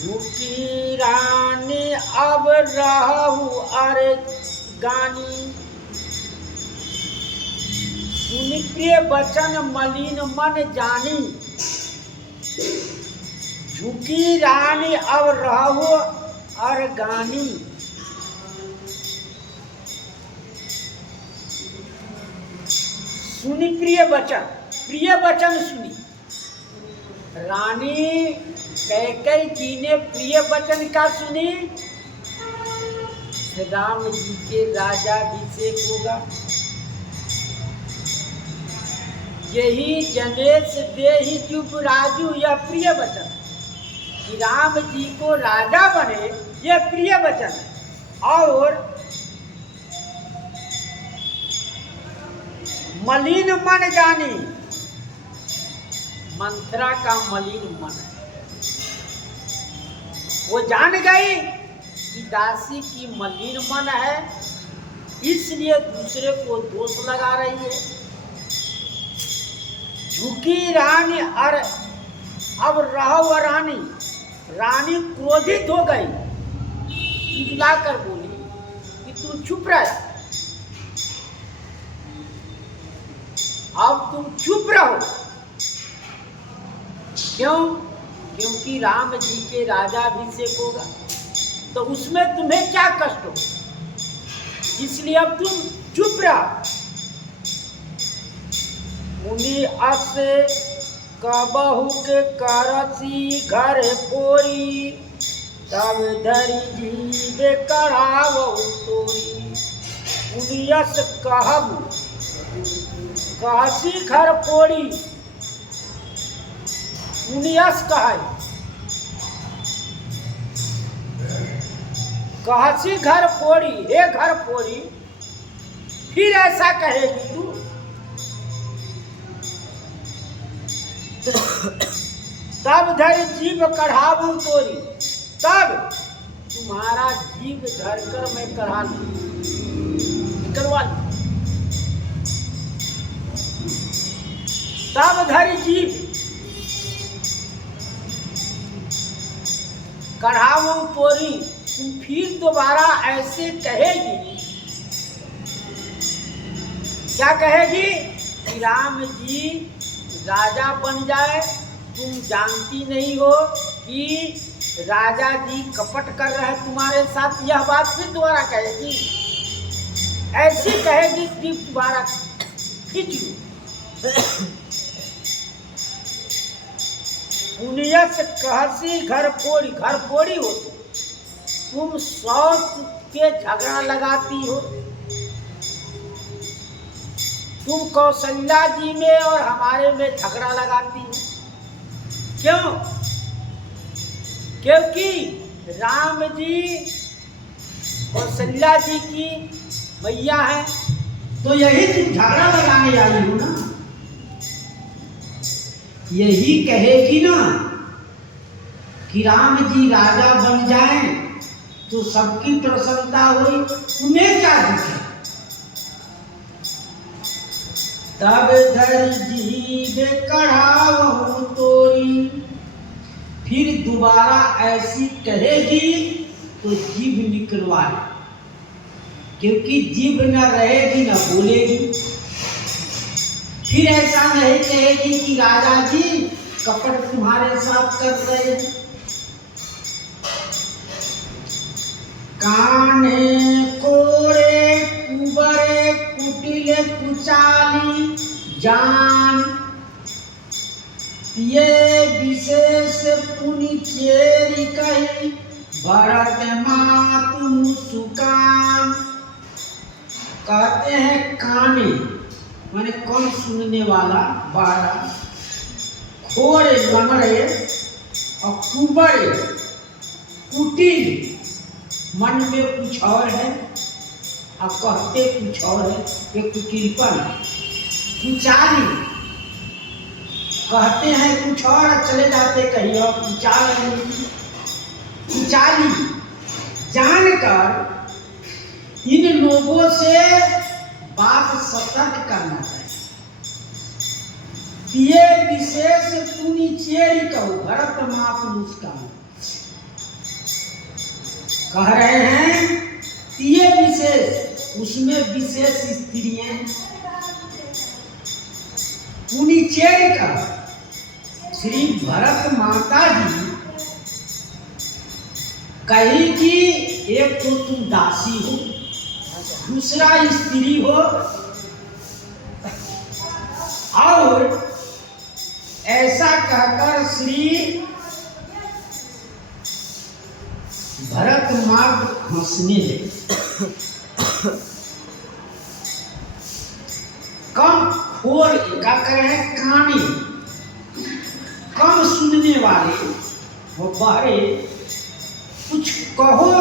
झुकी रानी अब रहू अरे गानी। सुनी प्रिय वचन मलिन मन जानी, झुकी रानी अब रहू अरे गानी। सुनी प्रिय वचन सुनी। रानी कैकेयी जी ने प्रिय वचन का सुनी, राम जी के राज्याभिषेक होगा, यही जनेश देहि युवराजु, यह प्रिय वचन कि राम जी को राजा बने, यह प्रिय वचन। और मलिन मन जानी, मंथरा का मलिन मन है। वो जान गई कि दासी की मलिन मन है, इसलिए दूसरे को दोष लगा रही है। झुकी रानी और अब रहो रानी। रानी क्रोधित हो गई, चिल्लाकर बोली कि तू चुप रह, अब तुम चुप रहो। क्यों? क्योंकि राम जी के राजाभिषेक होगा, तो उसमें तुम्हें क्या कष्ट हो, इसलिए अब तुम चुप रहो। मुनि अस कबहु के करसी घर पोरी, तब धरी जीवे कढ़ावहु तोरी। मुनि अस कहबु कहसी घर पोरी। मुनियस कहे कहसी घर फोड़ी, हे घर फोड़ी, फिर ऐसा कहेगी तू? तब धर जीव कढ़ावू तोरी, तब तुम्हारा जीव धरकर मैं कढ़ा करवा लूं। तब धर जीव कढ़ावू तोरी, तुम फिर दोबारा ऐसे कहेगी। क्या कहेगी? कि राम जी राजा बन जाए। तुम जानती नहीं हो कि राजा जी कपट कर रहे हैं तुम्हारे साथ। यह बात फिर दोबारा कहेगी, ऐसी कहेगी कि दोबारा खींच लूं। पुनियस कहसी घर फोड़ी हो तुम सौत के झगड़ा लगाती हो। तुम कौशल्या जी में और हमारे में झगड़ा लगाती हो। क्यों? क्योंकि राम जी कौशल्या जी की मैया है, तो यही तुम झगड़ा लगाने आई हो ना। यही कहेगी ना कि राम जी राजा बन जाए तो सबकी प्रसन्नता हुई, तुम्हें क्या दुख है? तब धर जीव कढ़ावहु तोरी, फिर दोबारा ऐसी कहेगी तो जीभ निकलवा, क्योंकि जीभ न रहेगी न बोलेगी। फिर ऐसा नहीं कहेगी कि राजा जी कपट तुम्हारे साथ कर रहे हैं। कान्हे कोरे कुबरे कुटिले कुचाली जान, ये विशेष पुनि चेरी कही भरत मातु सुकान। कहते हैं काने माने कौन सुनने वाला, बारा, खोरे लंगड़े और कुबरे कुटिल, मन में कुछ और है और कहते कुछ और है। ये कुटिलपन। कुचाली कहते हैं कुछ और, चले जाते कहीं और। कुचाली जानकर इन लोगों से बात सतर्क करना चाहिए। ये विशेष पुनि चेरी कहो भरत मातु मुस्कान। कह रहे हैं ये विशेष, उसमें विशेष स्त्रियां पुनि चेरी का श्री भरत माता जी कही कि एक तो तुम दासी हो, दूसरा स्त्री हो, और ऐसा कहकर श्री भरत मार्ग हंसने लगे। कम खोर क्या कहे, कानी कम सुनने वाले वो बारे कुछ कहो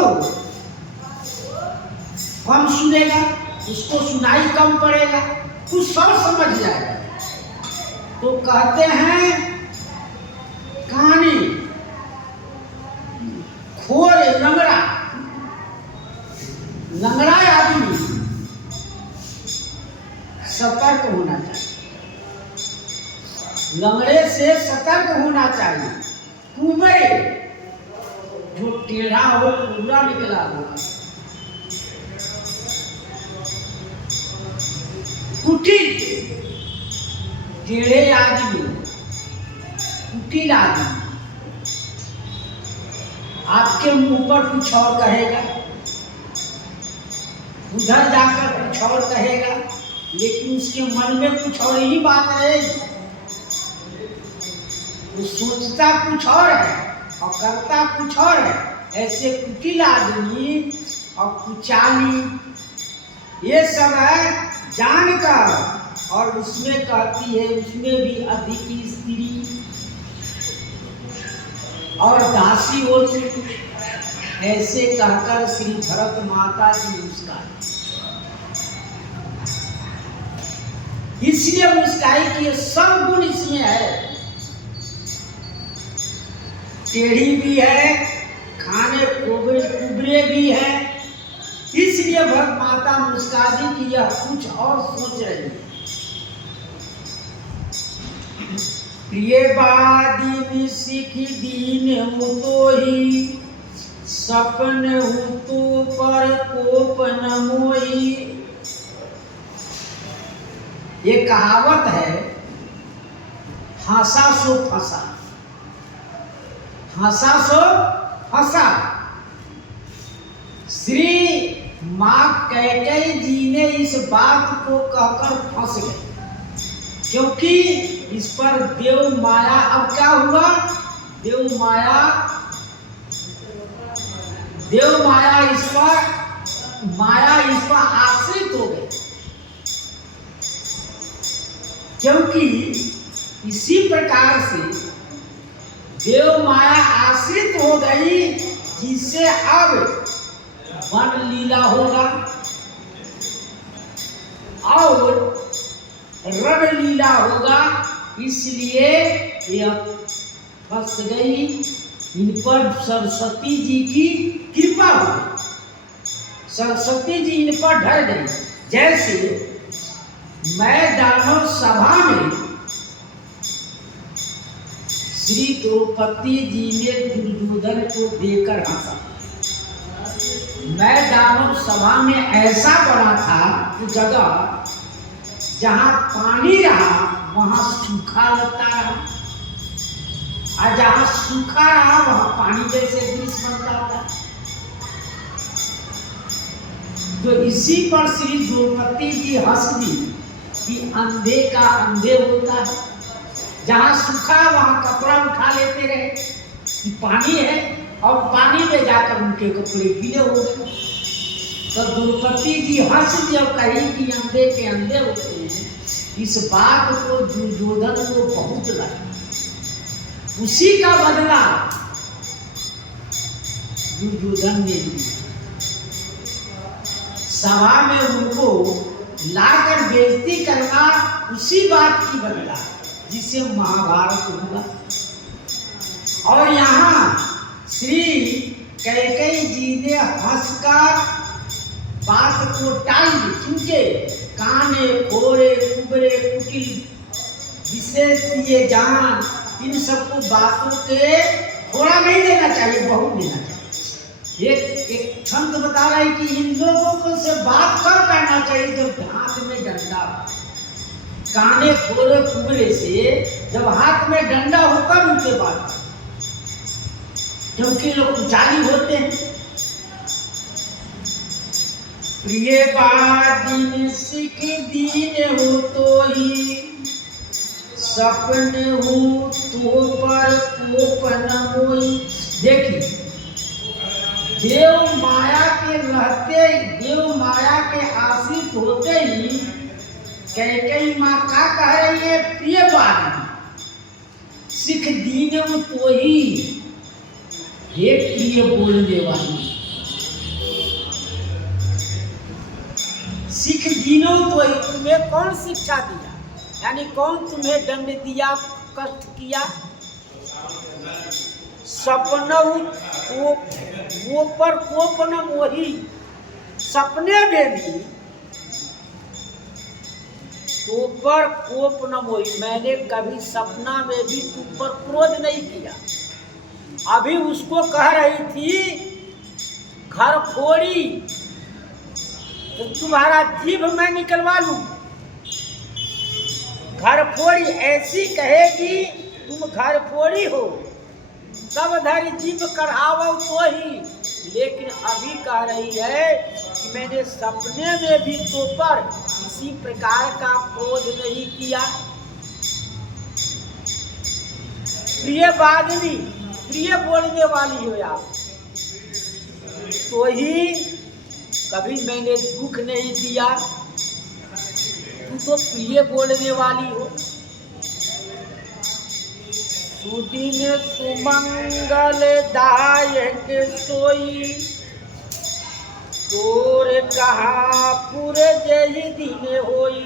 कम सुनेगा, उसको सुनाई कम पड़ेगा, कुछ सब समझ जाएगा। तो कहते हैं आदमी खोर लंगड़ा आदमी सतर्क होना चाहिए, लंगड़े से सतर्क होना चाहिए। कुबड़े जो टेढ़ा हो पूरा निकला होगा, कुटिल टेढ़े आदमी, कुटिल आदमी आपके मुंह पर कुछ और कहेगा, उधर जाकर कुछ और कहेगा, लेकिन उसके मन में कुछ और ही बात रहेगी। वो सोचता कुछ और है और करता कुछ और है। ऐसे कुटिल आदमी और कुचाली ये सब है जानकर, और उसमें कहती है उसमें भी अधिक स्त्री और दासी होती। ऐसे कहकर श्री भरत माता जी मुस्काई, इसलिए मुस्काई कि ये सब गुण इसमें है। टेढ़ी भी है, खाने कुबरे भी है, इसलिए भरत माता मुस्का दी कि यह कुछ और सोच रही है। प्रियवादी सिख दीन तो ही, सपन तो पर कोप न मोही। ये कहावत है, हंसा सो फंसा, हंसा सो फंसा। श्री मां कैकेयी जी ने इस बात को कहकर फंस गए, क्योंकि इस पर देव माया, अब क्या हुआ, देव माया इस पर आश्रित हो गए। क्योंकि इसी प्रकार से देव माया आश्रित हो गई, जिससे अब वन लीला होगा और रण लीला होगा, इसलिए यह फंस गई। इन पर सरस्वती जी की कृपा हो गई, सरस्वती जी इन पर ढल गई। जैसे मैं दानव सभा में श्री द्रौपदी जी ने दुर्योधन को देकर हंसा। मैं दानव सभा में ऐसा बना था कि जगह जहां पानी रहा वहां सूखा लगता रहा, और जहां सूखा रहा वहां पानी जैसे दृश्य बनता था। तो इसी पर श्री द्रौपदी जी हंस दी कि अंधे का अंधे होता है। जहां सूखा वहां कपड़ा उठा लेते रहे कि पानी है, और पानी में जाकर उनके कपड़े गीले हो गए। तो द्रौपदी जी हंस दी और कही कि अंधे के अंधे होते हैं। इस बात को दुर्योधन को बहुत लगा, उसी का बदला दुर्योधन ने लिया। सभा में उनको लाकर बेइज्जती करना उसी बात की बदला जिससे महाभारत हुआ। और यहाँ श्री कैकेयी जी ने हंसकर बात को टाल दी, क्योंकि काने खोरे कुबरे कुटिल विशेष ये जान, इन सबको बातों के थोड़ा नहीं देना चाहिए, बहुत देना चाहिए। एक संत बता रहा है कि इन लोगों को से बात कब करना चाहिए, जब हाथ में डंडा, काने खोरे कुबरे से जब हाथ में डंडा होकर उनसे बात, क्योंकि लोग कुचाली होते हैं। प्रिय बादीन सिख दीन हो तो ही, सपने हो तो पर कोप न मोई। देखिए, देव माया के रहते, देव माया के आश्रित होते ही कैकेयी माँ क्या कह रही है, प्रिय बादीन सिख दीन हो तो ही, हे प्रिय बोलने वाली, सिख दीनों तो ही, तुम्हें कौन शिक्षा दिया, यानी कौन तुम्हें दंड दिया, कष्ट किया, सपनऊ वो पर कोप न मोही, सपने में भी तो पर कोप न मोही, मैंने कभी सपना में भी तुम पर क्रोध नहीं किया। अभी उसको कह रही थी घर फोड़ी तो तुम्हारा जीभ मैं निकलवा लूं। घर फोड़ी ऐसी कहेगी तुम घर फोड़ी हो, तब धरी जीभ कढ़ावो तो ही। लेकिन अभी कह रही है कि मैंने सपने में भी तो पर किसी प्रकार का क्रोध नहीं किया। प्रिय वादिनी, प्रिय बोलने वाली हो आप, तो ही कभी मैंने दुख नहीं दिया। तू तो प्रिय बोलने वाली हो। सुदिन सुमंगल दायक सोई, तोर कहा पूरे जही दिन होई।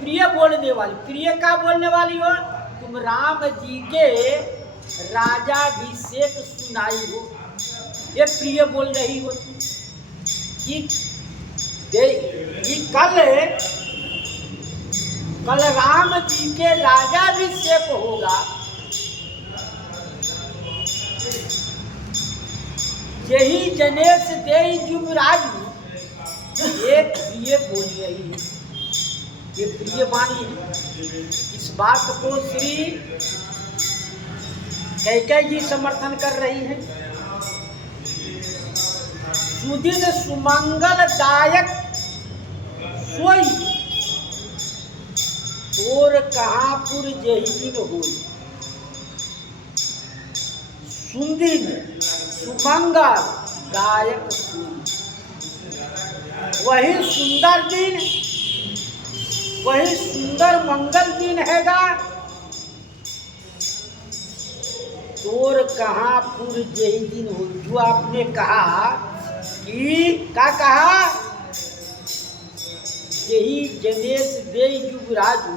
प्रिय बोलने वाली, प्रिय का बोलने वाली हो तुम, राम जी के राजाभिषेक सुनाई हो, ये प्रिय बोल रही हो तुम कि कल राम जी के राजाभिषेक होगा। यही जनेश दे युवराजु, ये प्रिय बोल रही है, ये प्रिय वाणी है। इस बात को श्री कैकेयी जी समर्थन कर रही है। सुदिन सुमंगल दायक सोई, तोर कहाँ पुर जही दिन होई। सुदिन सुमंगल दायक सोई, वही सुंदर दिन, वही सुंदर मंगल दिन हैगा। तोर कहाँ पुर जही दिन हो, जो आपने कहा कि क्या कहा, यही जनेश दे युवराजु,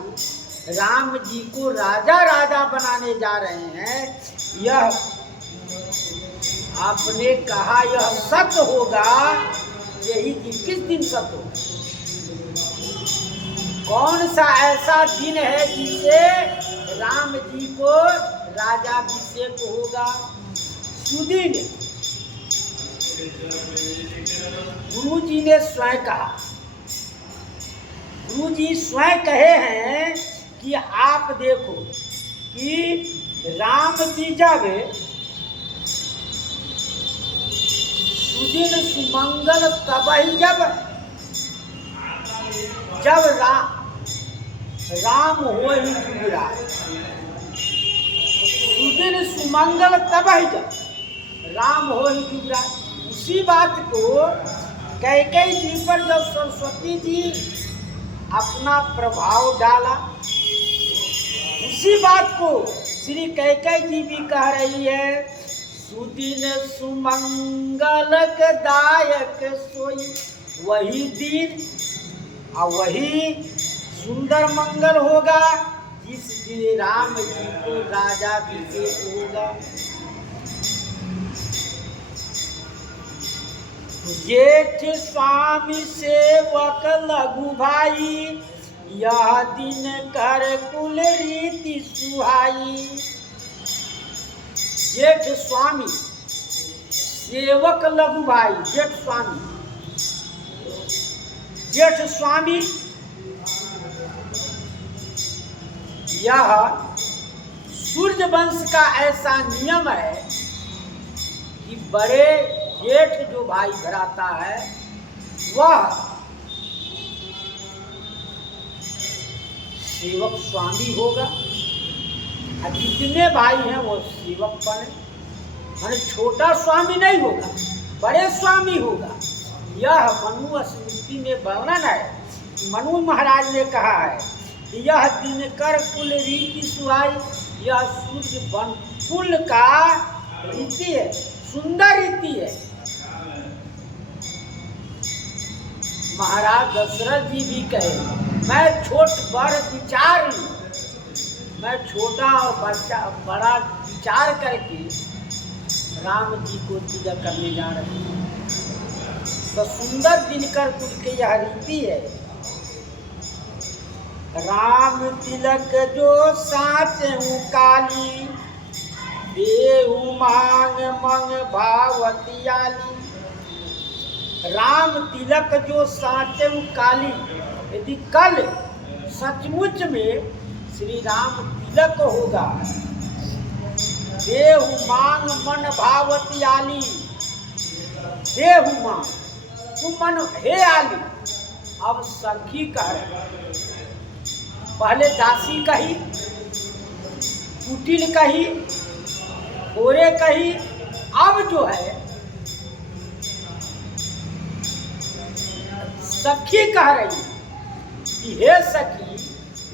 राम जी को राजा बनाने जा रहे हैं, यह आपने कहा यह सत्य होगा। यही दिन किस दिन सत्य होगा? कौन सा ऐसा दिन है जिसे राम जी को राजाभिषेक होगा? सुदिन, गुरु जी ने स्वयं कहा, गुरु जी स्वयं कहे हैं कि आप देखो कि राम जी जब सुदिन सुमंगल तबही जब राम हो ही जुगराज, सुदिन सुमंगल तबही जब राम हो ही जुगराज। उसी बात को कैकेयी जी पर जब सरस्वती जी अपना प्रभाव डाला, उसी बात को श्री कैकेयी जी भी कह रही है। सुदिन सुमंगल दायक सोई, वही दिन और वही सुंदर मंगल होगा जिस दिन राम जी को राजाभिषेक होगा। जेठ स्वामी सेवक लघु भाई, यह दिन कर कुल रीति सुहाई। जेठ स्वामी सेवक लघु भाई, जेठ स्वामी, जेठ स्वामी यह सूर्य वंश का ऐसा नियम है कि बड़े जेठ जो भाई भराता है वह सेवक स्वामी होगा, और जितने भाई हैं वो सेवक बने। माने छोटा स्वामी नहीं होगा, बड़े स्वामी होगा। यह मनु स्मृति में वर्णन है। मनु महाराज ने कहा है कि यह दिनकर कुल रीति सुहाई, यह सूर्य वन कुल का रीति है, सुंदर रीति है। महाराज दशरथ जी भी कहे, मैं छोट बड़ विचार मैं छोटा और बच्चा बड़ा विचार करके राम जी को तिलक करने जा रहे हैं। तो सुंदर दिनकर कुल के यह रीति है। राम तिलक जो साचे काली, देहु मांग मंग भावतियाली। राम तिलक जो साचे काली, यदि कल सचमुच में श्री राम तिलक होगा, देहु मांग मन भावती आली, देहु मांग तू मन हे आली। अब सखी कह रहे, पहले दासी कही, कुटिल कही, ओरे कही, अब जो है सखी कह रही कि हे सखी,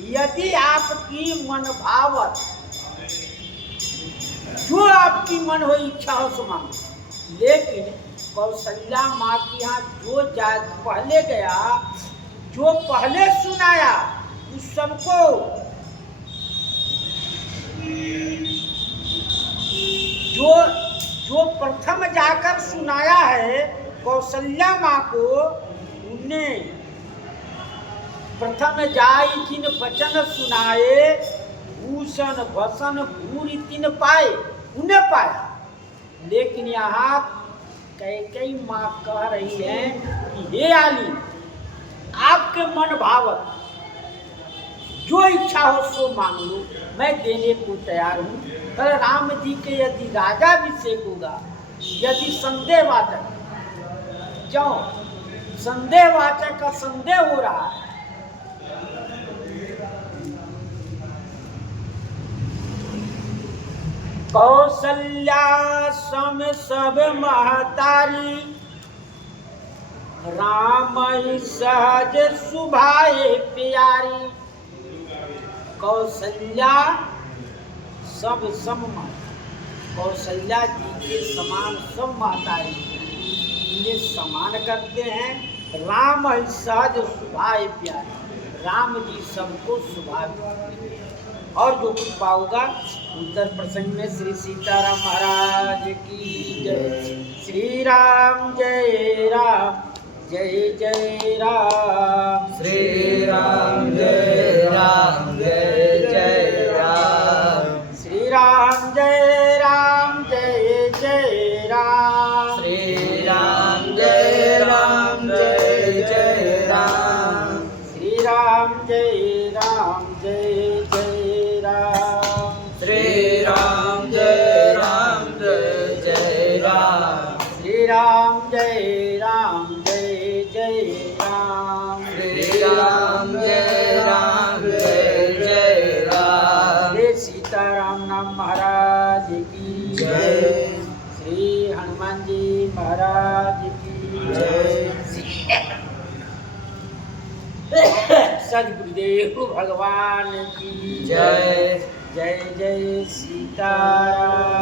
यदि आपकी मन भावत जो आपकी मन हो इच्छा हो सो मांगो। लेकिन कौशल्या माँ की यहाँ जो जाए पहले गया, जो पहले सुनाया उस सबको जो प्रथम जाकर सुनाया है कौशल्या माँ को, उन्हें प्रथम जाई जिन वचन सुनाए, भूषण भसन भूरि तिन पाए, उन्हें पाया। लेकिन यहाँ कैकेयी माँ कह रही है कि हे आली, आपके मन भावत जो इच्छा हो सो मांग लो, मैं देने को तैयार हूँ। पर राम जी के यदि राजाभिषेक होगा, यदि संदेहवाचक, क्यों संदेहवाचक का संदेह हो रहा है, कौशल्या सम सब महतारी, राम सहज सुभाए प्यारी। कौशल्या सब सम, कौशल्या जी के समान सब महतारी इन्हें समान करते हैं। राम सहज सुभाए प्यारी, राम जी सबको सुभाए। और जो कुछ पाऊंगा उत्तर प्रसंग में श्री सीताराम महाराज की जय। श्री राम जय राम, जय जय राम। श्री राम जय राम, जय जय राम। श्री राम जय राम, जय जय राम। श्री राम जय राम, जय जय राम। श्री राम जय राम, जय जय राम। श्री राम जय राम, जय जय राम। श्री राम जय राम, जय जय राम। श्री राम जय राम, जय जय राम। श्री सीताराम नाम महाराज की जय। श्री हनुमान जी महाराज की जय। सद्गुरुदेव भगवान की जय। जय जय सीताराम।